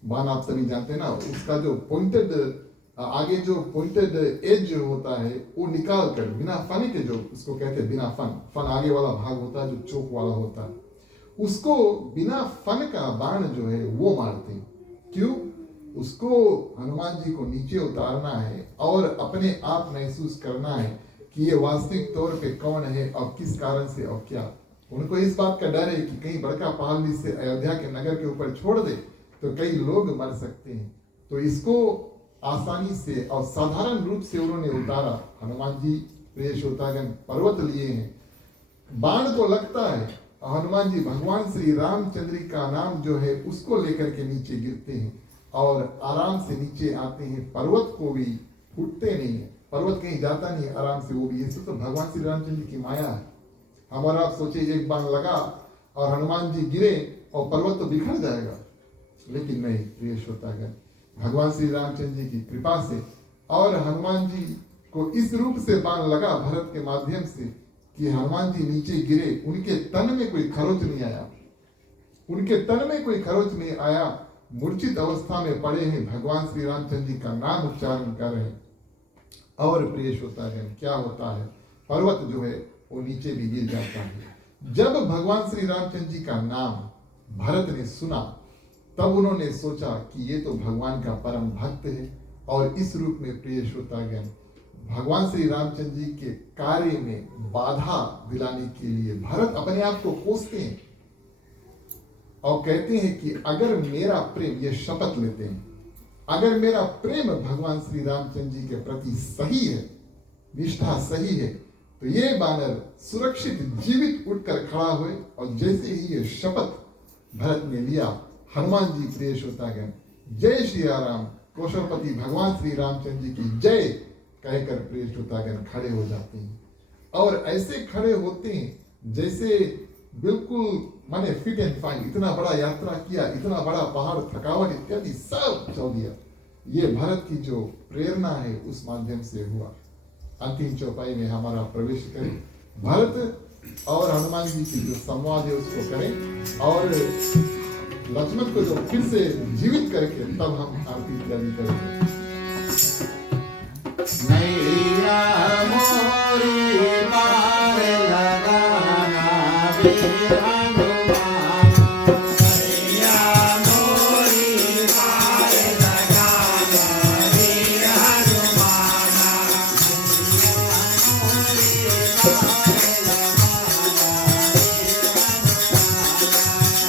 बाण आप सभी जानते हैं ना, उसका जो पॉइंटेड आगे जो पॉइंटेड एज जो होता है वो निकाल कर बिना फन के, जो उसको कहते हैं बिना फन आगे वाला भाग होता है जो चोक वाला होता है, उसको बिना फन का बाण जो है वो मारते हैं। क्यों? उसको हनुमान जी को नीचे उतारना है और अपने आप महसूस करना है कि ये वास्तविक तौर पे कौन है और किस कारण से और क्या। उनको इस बात का डर है कि कहीं बड़का पहाड़ से अयोध्या के नगर के ऊपर छोड़ दे तो कई लोग मर सकते हैं। तो इसको आसानी से और साधारण रूप से उन्होंने उतारा। हनुमान जी प्रिय श्रोतागण पर्वत लिए हैं, बाण तो लगता है, हनुमान जी भगवान श्री रामचंद्र का नाम जो है उसको लेकर के नीचे गिरते हैं और आराम से नीचे आते हैं। पर्वत को भी फूटते नहीं है, पर्वत कहीं जाता नहीं, आराम से वो भी। ये तो भगवान श्री रामचंद्र की माया है। हम और आप सोचे एक बाण लगा और हनुमान जी गिरे और पर्वत तो बिखर जाएगा, लेकिन नहीं प्रिय श्रोतागण, भगवान श्री रामचंद्र जी की कृपा से और हनुमान जी को इस रूप से बाण लगा भरत के माध्यम से कि हनुमान जी नीचे गिरे, उनके तन में कोई खरोच नहीं आया, उनके तन में कोई खरोच नहीं आया। मूर्छित अवस्था में पड़े हैं, भगवान श्री रामचंद्र जी का नाम उच्चारण कर रहे हैं। और प्रिय श्रोतागण क्या होता है, पर्वत जो है वो नीचे भी गिर जाता है। जब भगवान श्री रामचंद्र जी का नाम भरत ने सुना तब उन्होंने सोचा कि ये तो भगवान का परम भक्त है। और इस रूप में प्रिय श्रोतागण भगवान श्री रामचंद्र जी के कार्य में बाधा दिलाने के लिए भरत अपने आप को कोसते हैं और कहते हैं कि अगर मेरा प्रेम, ये शपथ लेते हैं, अगर मेरा प्रेम भगवान श्री रामचंद्र जी के प्रति सही है, निष्ठा सही है, तो ये बानर सुरक्षित जीवित उठकर खड़ा हुए। और जैसे ही ये शपथ भरत ने लिया, हनुमान जी प्रिय श्रोतागण जय श्री राम, कौशलपति भगवान श्री रामचंद्र जी की जय कहकर प्रिय श्रोतागण खड़े हो जाते हैं। और ऐसे खड़े होते हैं जैसे बिल्कुल माने फिट एंड फाइन। इतना बड़ा यात्रा किया, इतना बड़ा पहाड़, थकावट इत्यादि सब चल दिया। ये भरत की जो प्रेरणा है उस माध्यम से हुआ। अंतिम चौपाई में हमारा प्रवेश करें। भरत और हनुमान जी की जो संवाद है उसको करें और लक्ष्मण को जो फिर से जीवित करके तब हम आरती इत्यादि करेंगे। मैया मोरी पार लगाना वीर हनुमान, मैया मोरी पार लगाना वीर हनुमान,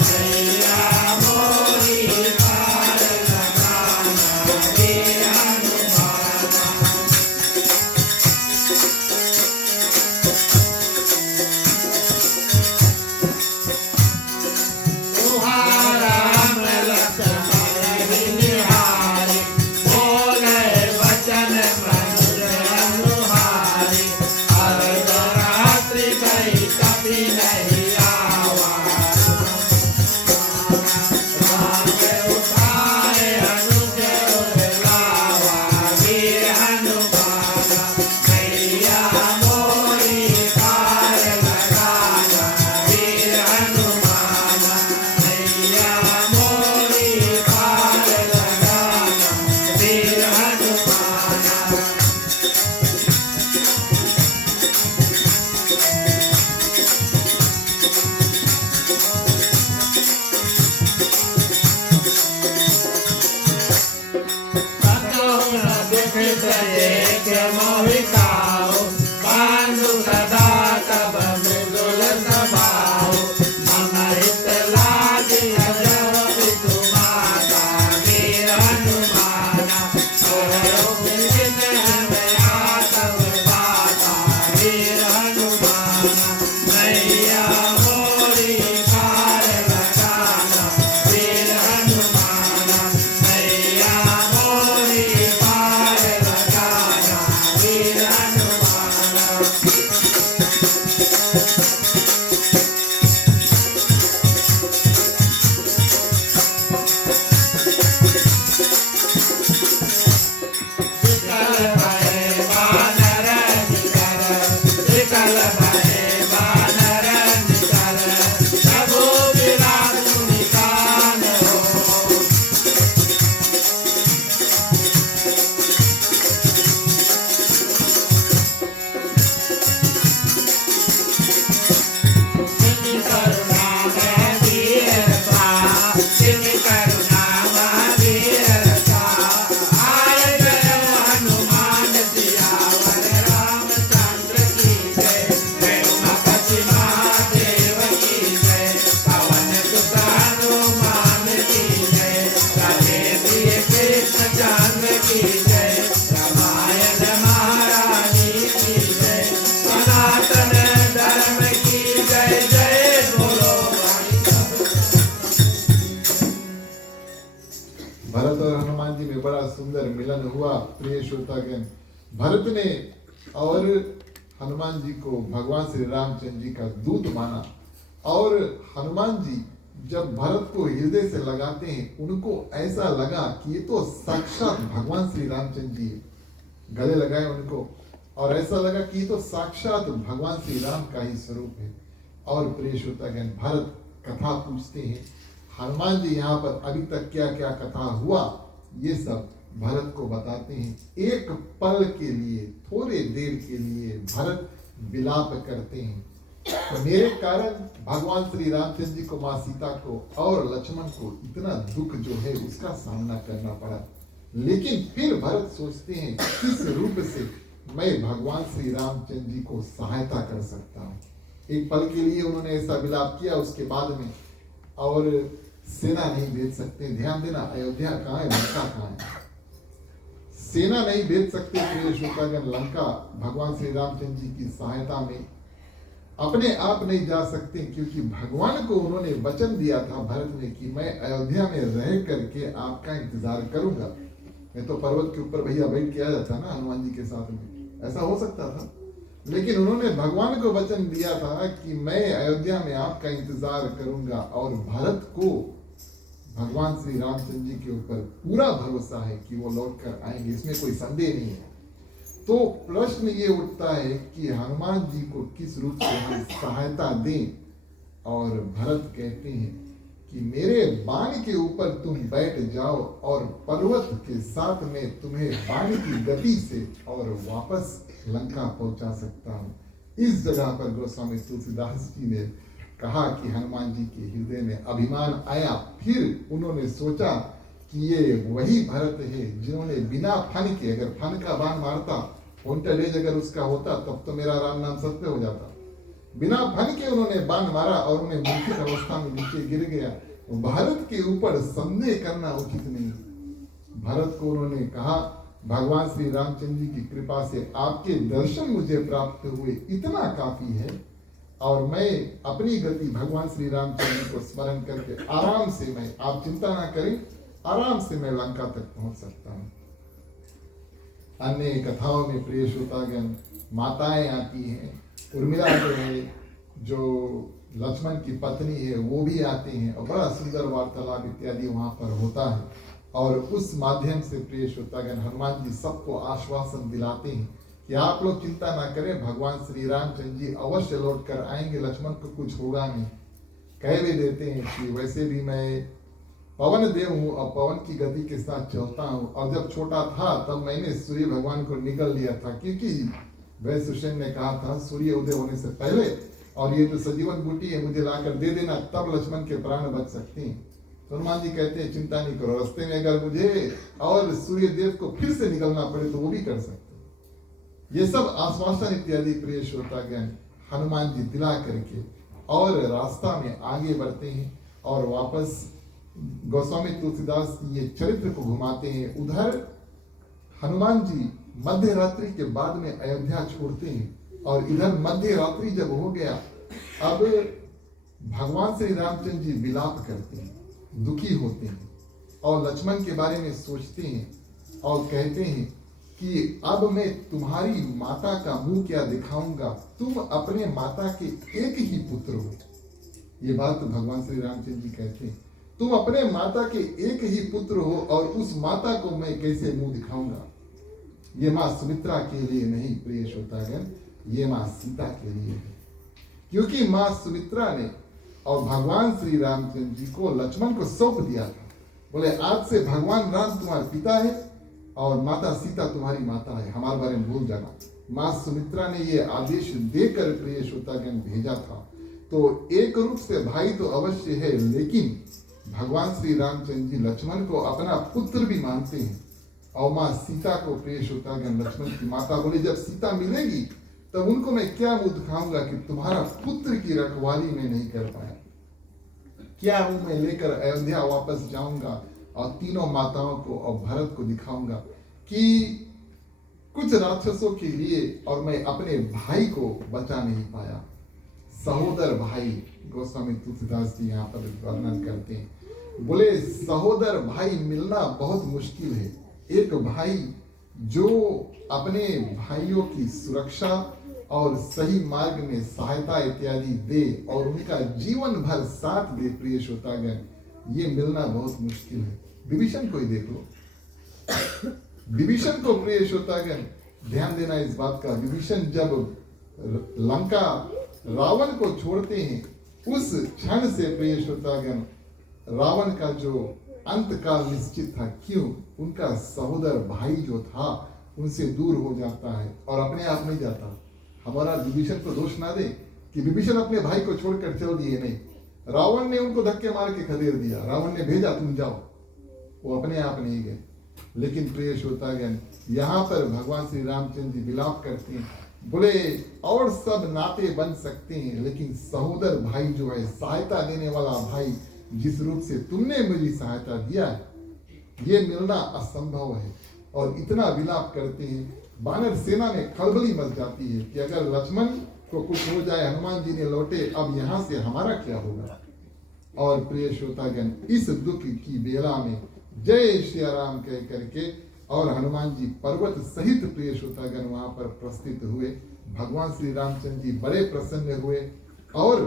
मैया मोरी पार लगाना वीर हनुमान। तुम्हारा राम लक्ष्मण निहारे, बोले वचन मधुर अनुहारे, अर्धरात्रि कही कभी नहीं आवा, राम उठाए अनुज लावा वीर हनुमान, मैया मोरी पार लगाना वीर हनुमान, मैया मोरी पार लगाना वीर हनुमान। दुख एक मोहिताओ, बांधु सदा तब मृदुल स्वभाव, मम हित लागी अजब पितु माता वीर हनुमान, सोयो विदित हमें आतव पाता वीर हनुमान, मैया मोरी पार लगाना वीर हनुमान, मैया मोरी पार लगाना वीर हनुमान। विकल भये वानर निकल, विकल भये वानर निकल, प्रभु विलास निकाल हो, तिनि करुणा में वीरता, तिनि करुणा में वीरता, आय जय हनुमान सियावर रामचंद्र की जय, रघुपति महादेव की जय, पवन सुत हनुमान की जय, राधे प्रिय कृष्ण चंद्र की जय, रामायण महारानी की जय, सनातन धर्म की जय, जय बोलो भाई सब। भरत और हनुमान जी में बड़ा सुंदर मिलन हुआ। प्रिय श्रोतागण, भरत ने और हनुमान जी को भगवान श्री रामचंद्र जी का दूत माना और हनुमान जी जब भरत को हृदय से लगाते हैं उनको ऐसा लगा कि ये तो साक्षात भगवान श्री रामचंद्र जी है। गले लगाए उनको और ऐसा लगा कि ये तो साक्षात भगवान श्री राम का ही स्वरूप है। और प्रिय श्रोतागण, भरत कथा पूछते हैं हनुमान जी यहाँ पर अभी तक क्या क्या कथा हुआ ये सब भरत को बताते हैं। एक पल के लिए, थोड़े देर के लिए भरत विलाप करते हैं। मेरे कारण भगवान श्री रामचंद्र जी को, माँ सीता को और लक्ष्मण को इतना दुख जो है उसका सामना करना पड़ा। लेकिन फिर भरत सोचते हैं किस रूप से मैं भगवान श्री रामचंद्र जी को सहायता कर सकता हूँ। एक पल के लिए उन्होंने ऐसा विलाप किया। उसके बाद में और सेना नहीं भेज सकते। ध्यान देना, अयोध्या कहाँ है, लंका कहाँ है। सेना नहीं भेज सकते। प्रिय श्रोतागण, लंका भगवान श्री रामचंद्र जी की सहायता में अपने आप नहीं जा सकते, क्योंकि भगवान को उन्होंने वचन दिया था भरत ने कि मैं अयोध्या में रह करके आपका इंतजार करूंगा। मैं तो पर्वत के ऊपर भैया बैठ के आ जाता ना हनुमान जी के साथ में, ऐसा हो सकता था। लेकिन उन्होंने भगवान को वचन दिया था कि मैं अयोध्या में आपका इंतजार करूंगा। और भरत को भगवान श्री रामचंद्र जी के ऊपर पूरा भरोसा है कि वो लौट कर आएंगे, इसमें कोई संदेह नहीं है। तो प्रश्न ये उठता है कि हनुमान जी को किस रूप से हम सहायता दें। और भरत कहते हैं कि मेरे बाण के ऊपर तुम बैठ जाओ और पर्वत के साथ में तुम्हें बाण की गति से और वापस लंका पहुंचा सकता हूं। इस जगह पर गोस्वामी तुलसीदास जी ने कहा कि हनुमान जी के हृदय में अभिमान आया। फिर उन्होंने सोचा कि ये वही भरत है जिन्होंने बिना फन के, अगर फन का बाण मारता, पॉइंटेड एज अगर उसका होता, तब तो मेरा राम नाम सत्य हो जाता। बिना फन के उन्होंने बाण मारा और उन्हें मूर्छित अवस्था में नीचे गिर गया। भारत के ऊपर संदेह करना उचित नहीं। भरत को उन्होंने कहा, भगवान श्री रामचंद्र जी की कृपा से आपके दर्शन मुझे प्राप्त हुए, इतना काफी है। और मैं अपनी गति भगवान श्री रामचंद्र को स्मरण करके आराम से, मैं, आप चिंता ना करें, आराम से मैं लंका तक पहुंच सकता हूं। अन्य कथाओं में प्रिय श्रोतागण माताएं आती हैं। उर्मिला जो है, जो लक्ष्मण की पत्नी है, वो भी आती हैं और बड़ा सुंदर वार्तालाप इत्यादि वहां पर होता है। और उस माध्यम से प्रिय श्रोतागण हनुमान जी सबको आश्वासन दिलाते हैं कि आप लोग चिंता ना करें, भगवान श्री रामचंद्र जी अवश्य लौट कर आएंगे, लक्ष्मण को कुछ होगा नहीं। कह भी देते हैं कि वैसे भी मैं पवन देव हूँ और पवन की गति के साथ चलता हूँ। और जब छोटा था तब मैंने सूर्य भगवान को निगल लिया था, क्योंकि वैश्यसेन ने कहा था सूर्य उदय होने से पहले, और ये जो सजीवन बूटी है मुझे लाकर दे देना, तब लक्ष्मण के प्राण बच सकते हैं। तो हनुमान जी कहते हैं चिंता नहीं करो, रास्ते में अगर मुझे और सूर्य देव को फिर से निकलना पड़े तो वो भी कर सकते हैं। ये सब आश्वासन इत्यादि प्रिय श्रोतागण हनुमान जी दिला करके और रास्ता में आगे बढ़ते हैं और वापस गोस्वामी तुलसीदास ये चरित्र को घुमाते हैं। उधर हनुमान जी मध्य रात्रि के बाद में अयोध्या छोड़ते हैं और इधर मध्य रात्रि जब हो गया, अब भगवान श्री रामचंद्र जी विलाप करते हैं, दुखी होते हैं और लक्ष्मण के बारे में सोचते हैं और कहते हैं कि अब मैं तुम्हारी माता का मुंह क्या दिखाऊंगा, तुम अपने माता के एक ही पुत्र हो। ये बात भगवान श्री रामचंद्र जी कहते हैं, तुम अपने माता के एक ही पुत्र हो और उस माता को मैं कैसे मुंह दिखाऊंगा। ये माँ सुमित्रा के लिए नहीं प्रिय श्रोतागण, ये माँ सीता के लिए है, क्योंकि माँ सुमित्रा ने और भगवान श्री रामचंद्र जी को लक्ष्मण को सौंप दिया था। बोले आज से भगवान राम तुम्हारा पिता है और माता सीता तुम्हारी माता है, हमारे बारे में भूल जाना। माँ सुमित्रा ने ये आदेश देकर प्रिय श्रोतागण भेजा था। तो एक रूप से भाई तो अवश्य है, लेकिन भगवान श्री रामचंद्र जी लक्ष्मण को अपना पुत्र भी मानते हैं। और माँ सीता को प्रिय श्रोतागण लक्ष्मण की माता बोले जब सीता मिलेगी तब उनको मैं क्या मुंह दिखाऊंगा कि तुम्हारा पुत्र की रखवाली मैं नहीं कर पाया, क्या हूं मैं लेकर अयोध्या वापस जाऊंगा और तीनों माताओं को और भरत को दिखाऊंगा कि कुछ राक्षसों के लिए और मैं अपने भाई को बचा नहीं पाया। सहोदर भाई गोस्वामी तुलसीदास जी यहाँ पर वर्णन करते हैं, बोले सहोदर भाई मिलना बहुत मुश्किल है। एक भाई जो अपने भाइयों की सुरक्षा और सही मार्ग में सहायता इत्यादि दे और उनका जीवन भर साथ दे प्रिय श्रोतागण, ये मिलना बहुत मुश्किल है। विभीषण को ही देख लो, विभीषण को प्रिय श्रोतागण ध्यान देना इस बात का, विभीषण जब लंका रावण को छोड़ते हैं उस क्षण से प्रिय श्रोतागण रावण का जो अंत काल निश्चित था। क्यों? उनका सहोदर भाई जो था उनसे दूर हो जाता है और अपने आप नहीं जाता। हमारा विभीषण को दोष ना दे कि विभीषण अपने भाई को छोड़कर चल दिए, नहीं, रावण ने उनको धक्के मार के खदेड़ दिया, रावण ने भेजा तुम जाओ, वो अपने आप नहीं गए। लेकिन प्रिय श्रोतागण यहाँ पर भगवान श्री रामचंद्र जी विलाप करते हैं, बोले और सब नाते बन सकते हैं लेकिन सहोदर भाई जो है, सहायता देने वाला भाई जिस रूप से तुमने मुझे सहायता दिया है, ये मिलना असंभव है। और इतना विलाप करते हैं, वानर सेना में खलबली मच जाती है कि अगर लक्ष्मण को कुछ हो जाए, हनुमान जी ने लौटे, अब यहाँ से हमारा क्या होगा। और प्रिय श्रोतागण इस दुख की बेला में जय श्री राम कह करके और हनुमान जी पर्वत सहित प्रिय श्रोतागण वहां पर प्रस्थित हुए। भगवान श्री रामचंद्र जी बड़े प्रसन्न हुए और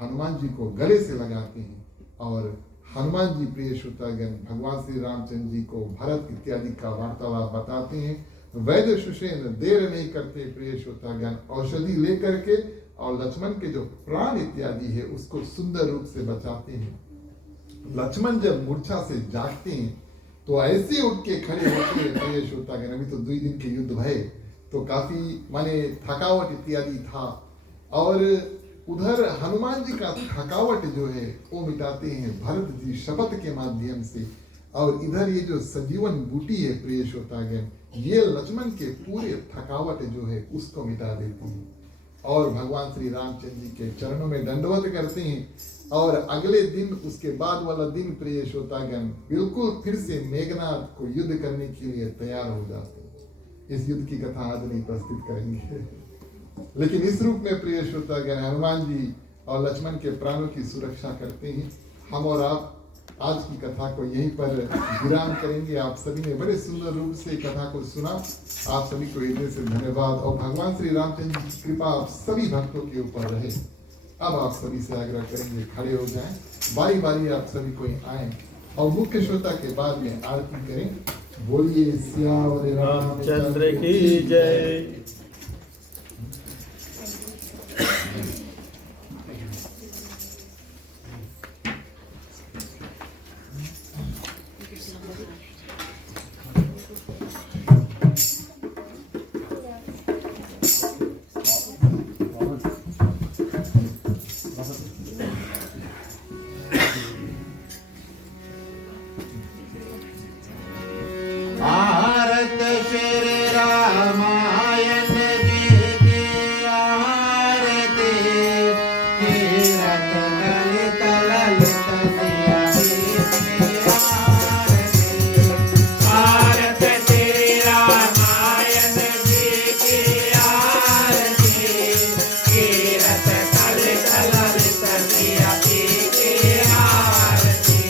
हनुमान जी को गले से लगाते हैं। और हनुमान जी प्रिय श्रोतागण भगवान श्री रामचंद्र जी को भरत इत्यादि का वार्तालाप बताते हैं। वैद्य सुषेण देर नहीं करते प्रिय श्रोतागण, औषधि लेकर के और लक्ष्मण के जो प्राण इत्यादि है उसको सुंदर रूप से बचाते हैं। लक्ष्मण जब मूर्छा से जागते हैं तो ऐसे उठ के खड़े होते हैं प्रिय श्रोतागण। अभी तो 2 दिन के युद्ध भय तो काफी माने थकावट इत्यादि था, और उधर हनुमान जी का थकावट जो है वो मिटाते हैं भरत जी शपथ के माध्यम से, और इधर ये जो संजीवन बूटी है प्रिय श्रोतागण, ये लक्ष्मण के पूरे थकावट जो है उसको मिटा देती है। और भगवान श्री रामचंद्र जी के चरणों में दंडवत करते हैं, और अगले दिन उसके बाद वाला दिन प्रिय श्रोतागण बिल्कुल फिर से मेघनाथ को युद्ध करने के लिए तैयार हो जाते हैं। इस युद्ध की कथा आज नहीं प्रस्तुत करेंगे, लेकिन इस रूप में प्रिय श्रोतागण हनुमान जी और लक्ष्मण के प्राणों की सुरक्षा करते हैं। हम और आप आज की कथा को यहीं पर विराम करेंगे। आप सभी ने बड़े सुंदर रूप से कथा को सुना, आप सभी को हृदय से धन्यवाद, और भगवान श्री रामचंद्र की कृपा आप सभी भक्तों के ऊपर रहे। अब आप सभी से आग्रह करेंगे खड़े हो जाएं, बारी बारी आप सभी को आए और मुख्य श्रोता के बाद में आरती करें। बोलिए सियावर रामचंद्र की जय। भारत श्री रामायण जी की आरती, तीरथ ललित ललित सिया की आरती। भारत श्री रामायण जी की आरती, तीरथ ललित ललित सिया की आरती।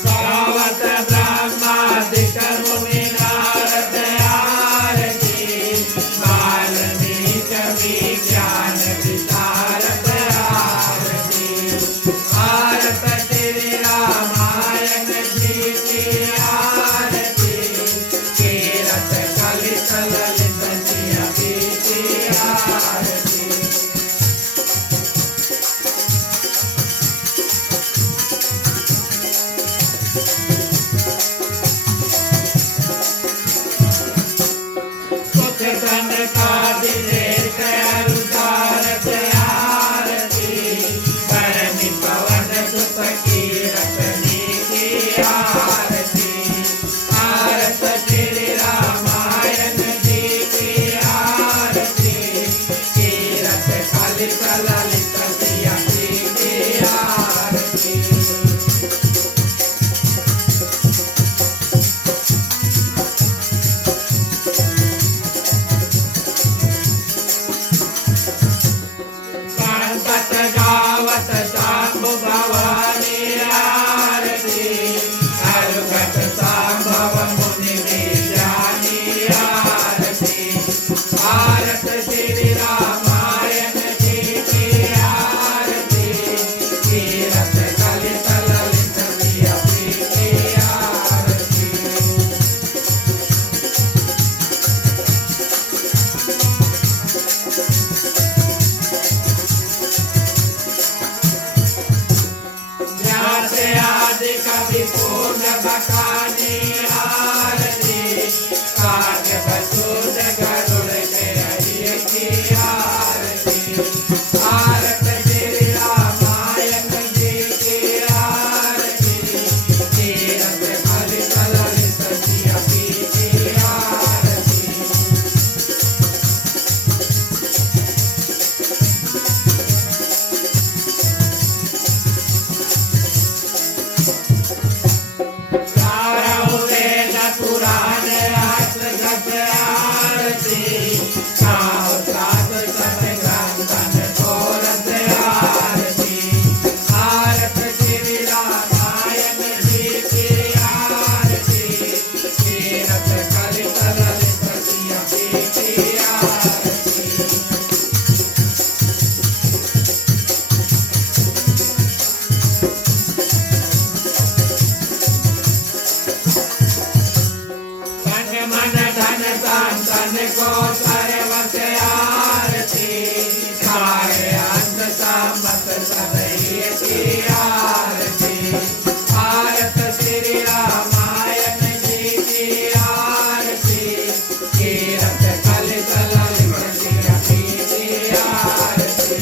गावत ब्रह्मादिक मुनि नारद आरती, वाल्मीकि विज्ञान विशारद आरती। भारत श्री रामायण जी की आरती, तीरथ ललित ललित सिया की आरती। सुख सन का दिलेर करू तारक आरती, परमि पवन सुत कीरतनी की आरती। भारत श्री रामायण जी की आरती, तीरथ ललित ललित सिया की आरती। गणपत गावत सांबु भवानी आरती, हरगत सांभव मुनि विज्ञानी आरती। भारत श्री रामायण जी की आरती, तीरथ ललित ललित सिया की आरती। व्यास आदि कवि पूर्ण बखानी आरती, काव्य बसूद गरुड़ के हरि की आरती। भारत श्री रामायण जी की आरती, तीरथ ललित ललित सिया की आरती। चारों वेद पुराण शास्त्र आरती, छाओ साधु सब ग्रंथन घोरत आरती। भारत श्री रामायण जी की आरती, तीरथ ललित ललित सिया की आरती। संतन को सर्वस्य आरती सारे अंत समत सदैव की आरती भारत श्री रामायण जी की आरती कीरत कलित ललित श्री की आरती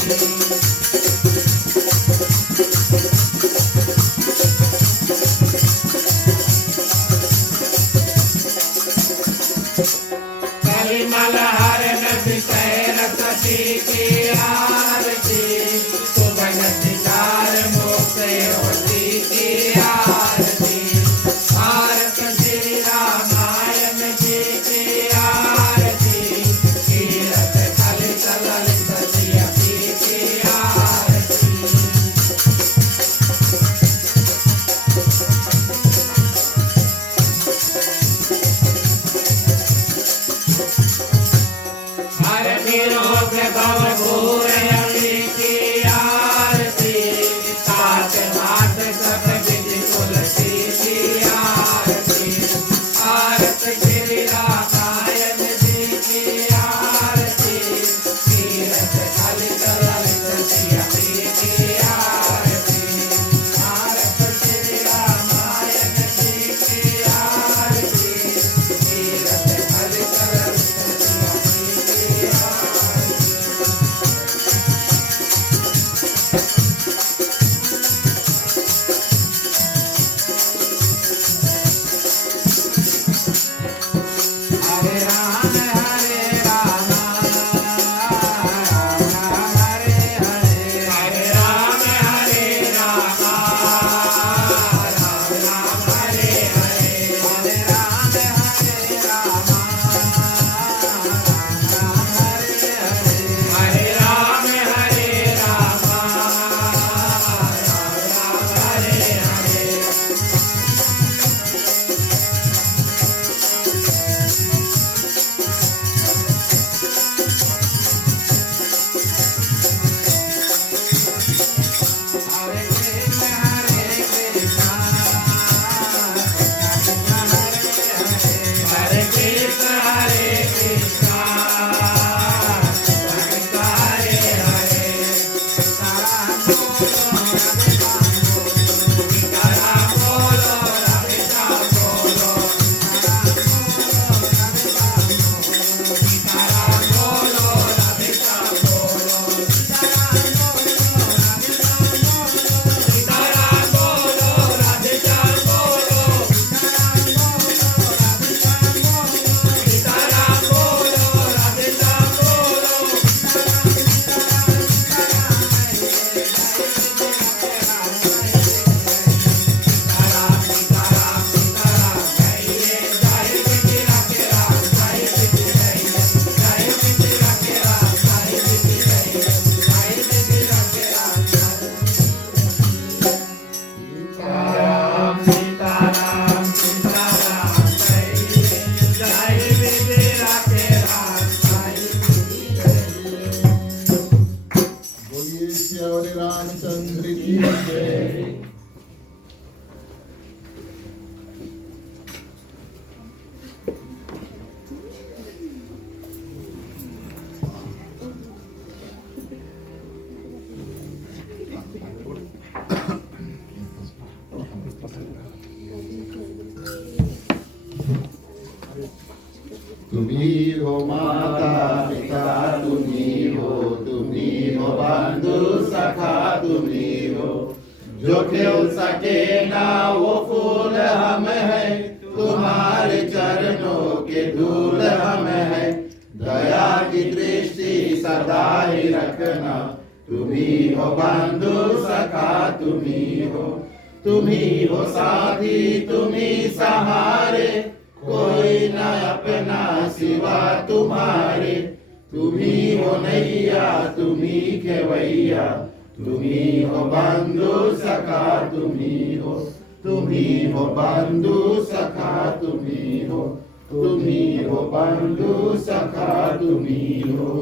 मलहर नैर सती की आरती सुगन सिंगार मोसे होती की आरती भारत श्री रामायण जी की आरती कीरत कलित ललित श्री की आरती हर निरोग भव भूर अली की आरती सात हाथ सब विधि तुलसी की आरती भारत श्री रामायण जी की आरती कीरत कलित ललित श्री की आरती भारत श्री रामायण जी की आरती कीरत कलित ललित हरे राम हरे राम हरे हरे हरे राम राम राम हरे हरे हरे राम राम हरे हरे हरे राम राम हरे हरे हरे कृष्ण हरे कृष्ण हरे कृष्ण हरे हरे सीताराम बोलो राधे श्याम बोलो सीताराम बोलो राधे श्याम बोलो सीताराम बोलो राधे श्याम बोलो सीताराम बोलो राधे श्याम बोलो सीताराम सीताराम सीताराम कहिए जय विधि रखे राम जय विधि रहिए जय विधि रखे राम जय विधि रहिए जय विधि रखे राम सीताराम सीताराम सीताराम कहिए जय विधि रखे राम जय विधि रहिए बोलिए श्री रामचंद्र की जय। तुम्ही हो माता पिता तुम्ही हो बंधु सखा तुम्ही हो जो खिल सके ना वो फूल हम है तुम्हारे चरणों के धूल हम है दया की दृष्टि सदा ही रखना तुम्ही हो बंधु सखा तुम्ही हो साथी तुम्ही सहारे कोई न अपना सिवा तुम्हारे तुम्ही हो नैया तुम्ही खेवैया तुम्ही हो बंधु सखा तुम्ही हो बंधु सखा तुम्ही हो बंधु सखा तुम्ही हो।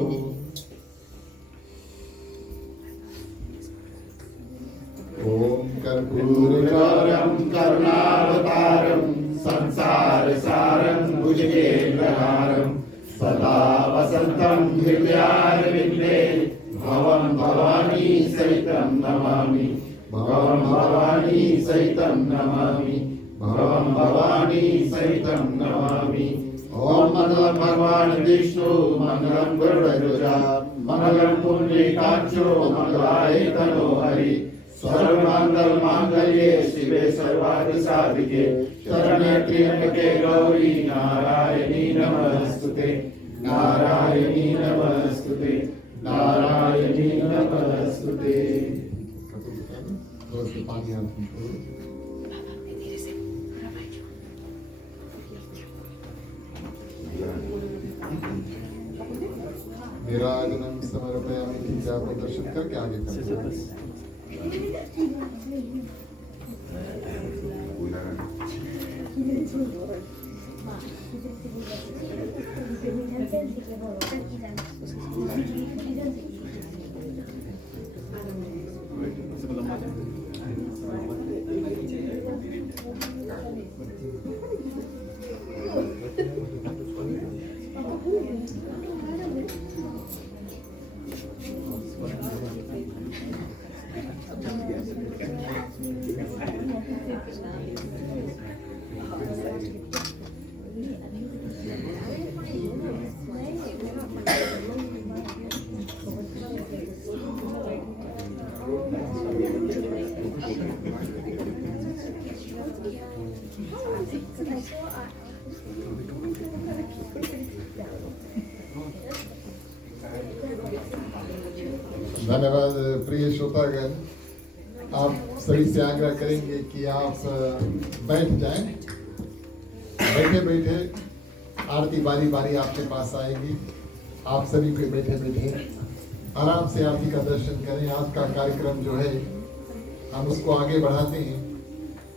ओम कर्पूरगौरम करुणावतारम संसार सारम भुजगेन्द्रहारम सदा वसन्तं हृदयारविन्दे भवं भवानी सहितं नमामि भवं भवानी सहितं नमामि भवं भवानी सहितं नमामि ओम मंगलम भगवान विष्णु मंगलम गरुड़ध्वज मंगलम पुंडरीकाक्षो मंगलाय तनो हरि सर्वमंगल मांगल्ये शिवे सर्वार्थ साधिके शरण्ये त्र्यंबके गौरी नारायणी नमस्तुते नारायणी नमस्तुते नारायणी नमस्तुते। थोड़ा सा पानी हाथ में छोड़ो। निराजनम समर्पयामि की जा प्रदर्शन करके आगे करते हैं। धन्यवाद प्रिय श्रोतागण, आप सभी से आग्रह करेंगे कि आप बैठ जाएं। बैठे बैठे आरती बारी बारी आपके पास आएगी। आप सभी को बैठे बैठे आराम से आरती का दर्शन करें। आज का कार्यक्रम जो है हम उसको आगे बढ़ाते हैं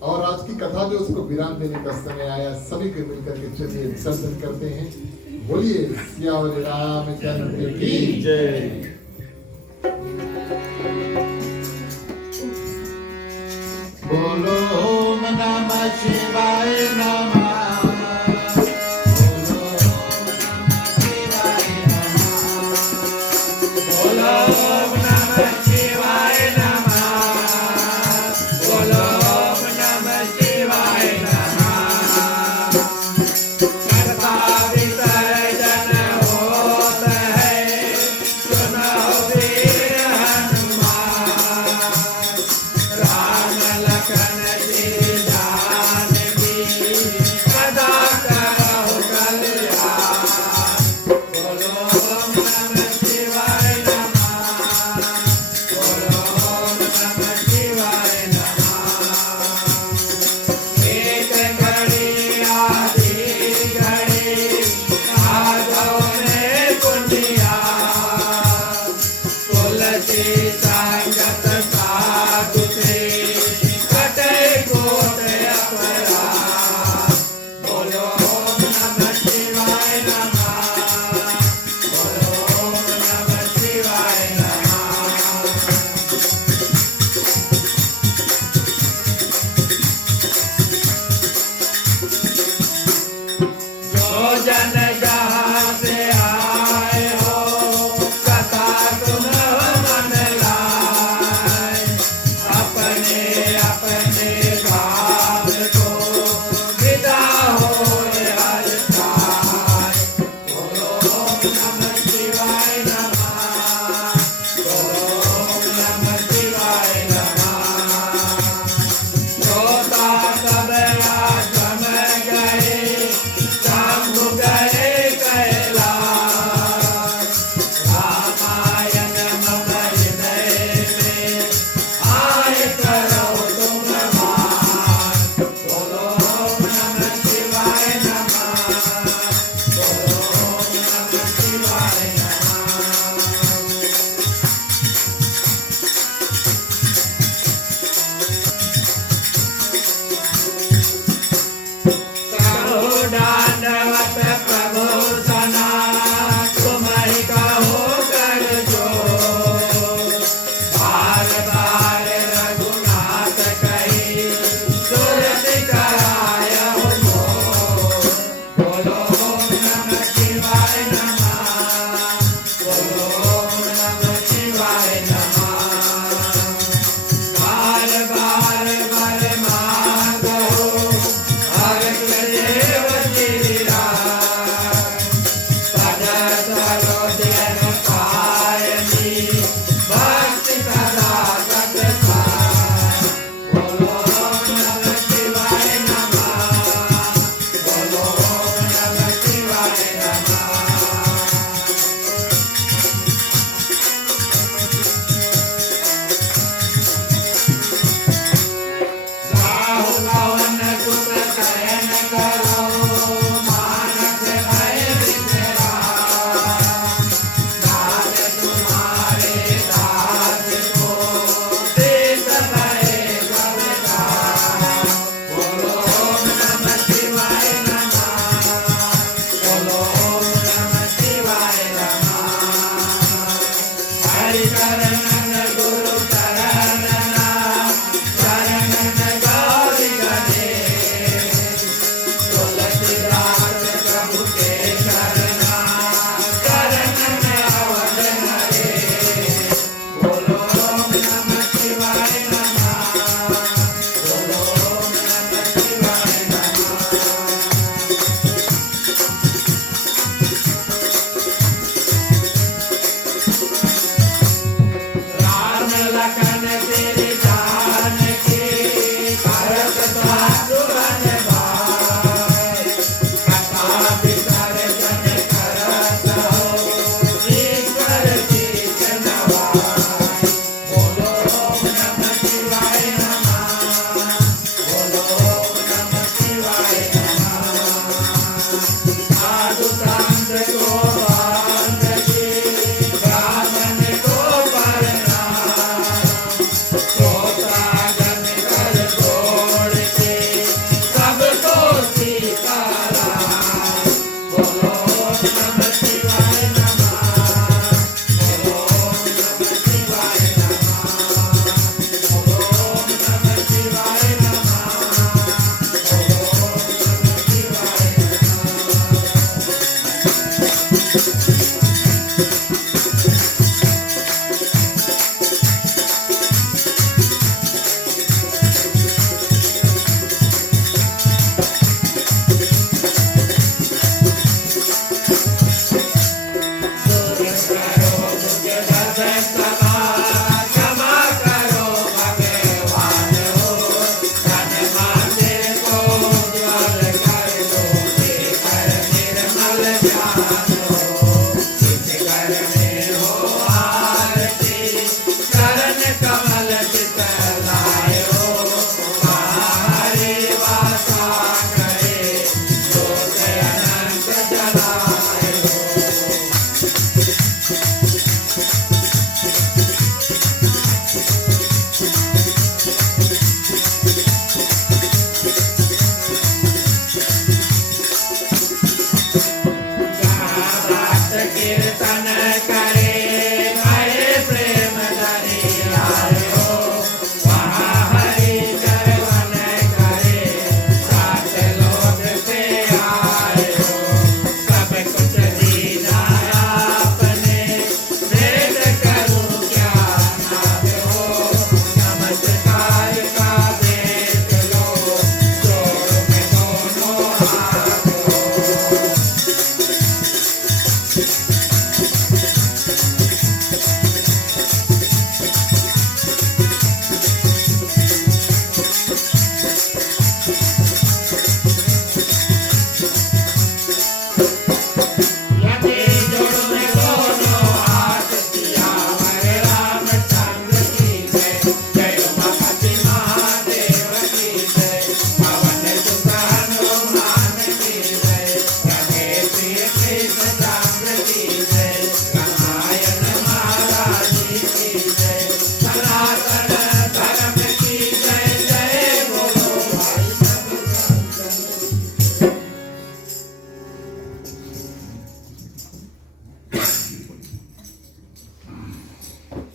और आज की कथा जो उसको विराम देने का समय आया, सभी को मिलकर के चलिए विसर्जन करते हैं। बोलिए सियावर रामचंद्र की जय। बोलो ओम नमः शिवाय नमः बोलो ओम नमः शिवाय नमः बोलो ओम नमः शिवाय नमः। करता विसर्जन होता है सुनो ध्यान हो, जिस घर में हो आरती, चरण कमल चितलाए हो, हरि वासा करे, ज्योत अनंत जलाए हो। भक्त कीर्तन करे, हरे प्रेम धरे आए हो, वहाँ हरि चरण करे, सात लोक से आए हो। सब कुछ दीना आपने, भेद करूं क्या नाथ हो, नमस्कार का देख लो, जोड़ो में दोनों हाथ हो। यदि जोड़ो में दोनों हाथ, किया हमारे रामचंद्र की जय, जय उमापति महादेव की जय, पवन सुत हनुमान की जय, रघुपति कृष्ण चंद्र की जय, रामायण महाराज की जय, सनातन धर्म की जय, जय बोलो भाई सब।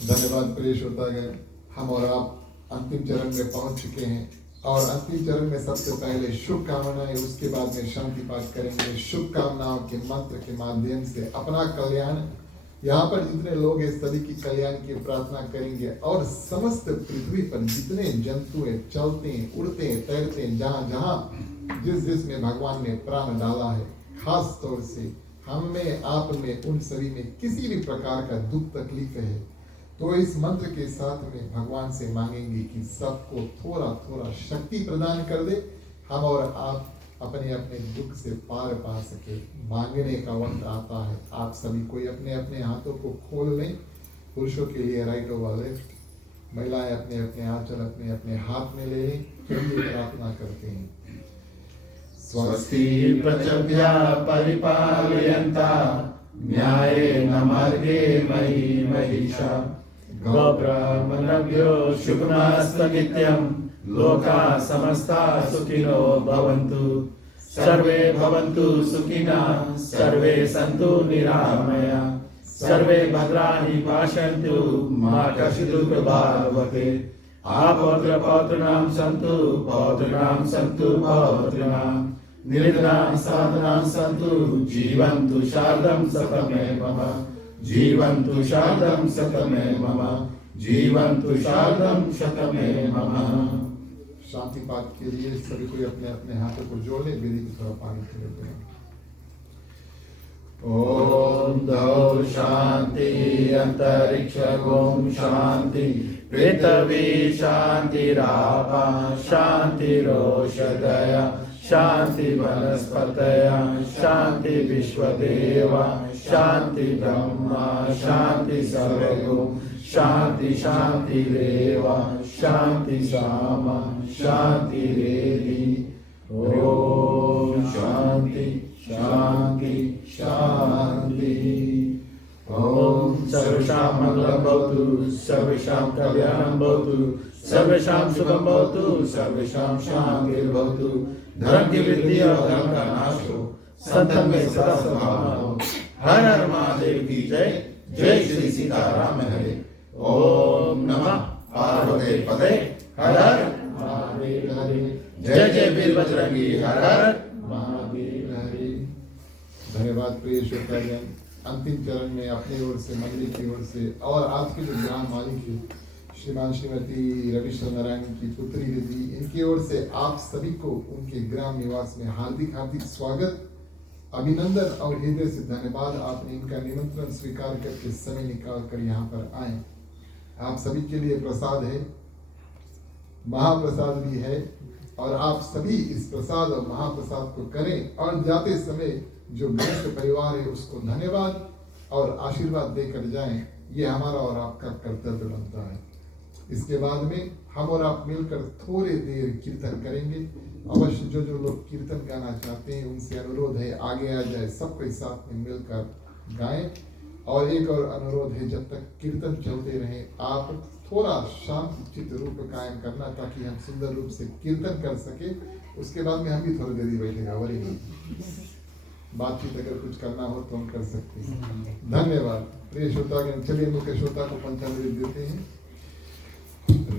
धन्यवाद प्रिय श्रोतागण, हम और आप अंतिम चरण में पहुंच चुके हैं और अंतिम चरण में सबसे पहले शुभकामनाएं, उसके बाद में शांति पाठ करेंगे। शुभकामनाओं के मंत्र के माध्यम से अपना कल्याण, यहाँ पर जितने लोग हैं सभी की कल्याण की प्रार्थना करेंगे और समस्त पृथ्वी पर जितने जंतु हैं, चलते हैं, उड़ते हैं, तैरते हैं, जहाँ जहाँ जिस में भगवान ने प्राण डाला है, खास तौर से हम में, आप में, उन सभी में किसी भी प्रकार का दुख तकलीफ है तो इस मंत्र के साथ में भगवान से मांगेंगे कि सबको थोड़ा थोड़ा शक्ति प्रदान कर दे, हम और आप अपने अपने दुख से पार पा सके। मांगने का वक्त आता है, आप सभी कोई अपने अपने हाथों को खोल लें। पुरुषों के लिए राइट ओवर लेफ्ट, महिलाएं अपने अपने आंचल अपने अपने हाथ में ले लें। चलिए प्रार्थना करते हैं। स्वस्ति प्रजभ्या परिपालयन्ता, न्यायेन मार्गे मयि महिषा, गोब्राह्मणभ्यो शुभमस्तु नित्यं, लोकाः समस्ताः सुखिनो भवन्तु, सर्वे भवन्तु सुखिनः, सर्वे सन्तु निरामयाः, सर्वे भद्राणि पश्यन्तु, मा कश्चित् दुःखभाग् भवेत्। आपौत्र पौत्राणां सन्तु, पौत्राणां सन्तु पौत्राणां, निरन्तरां साधनां सन्तु, जीवन्तु शारदं शतमेव मम, जीवन्तु शारदं शतमेव मम, जीवन्तु शारदं शतमेव मम। शांति पाठ के लिए सभी कोई अपने अपने हाथों को जोड़ ले, वेदी की तरफ पानी फेरते हैं। ओम द्यौः शांति, अंतरिक्ष ओम शांति, पृथ्वी शांतिरापा शांतिरोषधयः, शांति वनस्पतयः, शांति विश्वदेवा, शांति ब्रह्मा, शांति सर्वगुण, शांति शांतिरेवा, शांति सामा, शांति रेधि। ओम शांति शांति शांति। ओम सर्वेषां मंगलं भवतु, सर्वेषां कल्याणं भवतु, सर्वेषां शुभं भवतु, सर्वेषां शान्तिर्भवतु। धर्म की वृद्धि और धर्म का नाश हो, संतन में सदा सद्भावना हो। हर हर महादेव की जय। जय श्री सीताराम हरे। ओम नमः पार्वती पते। हर हर महादेव हरे। जय जय वीर बजरंगी। हर हर महादेव हरे। धन्यवाद प्रिय श्रोतागण, अंतिम चरण में अपनी ओर से, मंदिर की ओर से और आज के जो ग्राम मालिक है श्रीमान श्रीमती रविशंकर नारायण की पुत्री रिद्धि, इनकी ओर से आप सभी को उनके ग्राम निवास में हार्दिक हार्दिक स्वागत, अभिनंदन और हृदय से धन्यवाद। आपने इनका निमंत्रण स्वीकार करके समय निकाल कर यहाँ पर आए। आप सभी के लिए प्रसाद है, महाप्रसाद भी है और आप सभी इस प्रसाद और महाप्रसाद को करें और जाते समय जो गृहस्थ परिवार है उसको धन्यवाद और आशीर्वाद देकर जाएं, ये हमारा और आपका कर्तव्य बनता है। इसके बाद में हम और आप मिलकर थोड़ी देर कीर्तन करेंगे। अवश्य जो जो लोग कीर्तन गाना चाहते हैं उनसे अनुरोध है आगे आ जाए, सबके साथ में मिलकर गाएं। और एक और अनुरोध है, जब तक कीर्तन चलते रहे आप थोड़ा शांत चित्त रूप कायम करना, ताकि हम सुंदर रूप से कीर्तन कर सके। उसके बाद में हम भी थोड़ी देरी बैठेगा, वरी बातचीत अगर कुछ करना हो तो हम कर सकते हैं। धन्यवाद। प्रिय श्रोतागण, चलिए मुख्य श्रोता को पंचामृत देते हैं।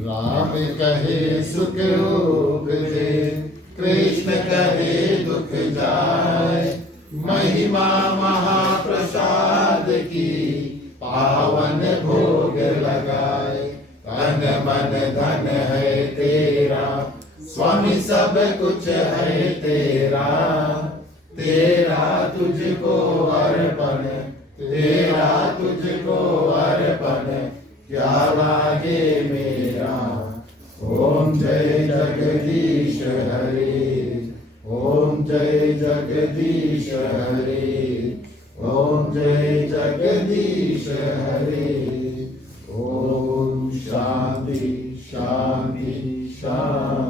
राम कहे सुख उपजे, कृष्ण कहे दुख जाए, महिमा महाप्रसाद की पावन भोग लगाए। तन मन धन है तेरा, स्वामी सब कुछ है तेरा, तेरा तुझको अर्पण, तेरा तुझको अर्पण, क्या लागे मेरा। ओम जय जगदीश हरे, ओम जय जगदीश हरे, ओम जय जगदीश हरे। ओम शांति शांति शांति।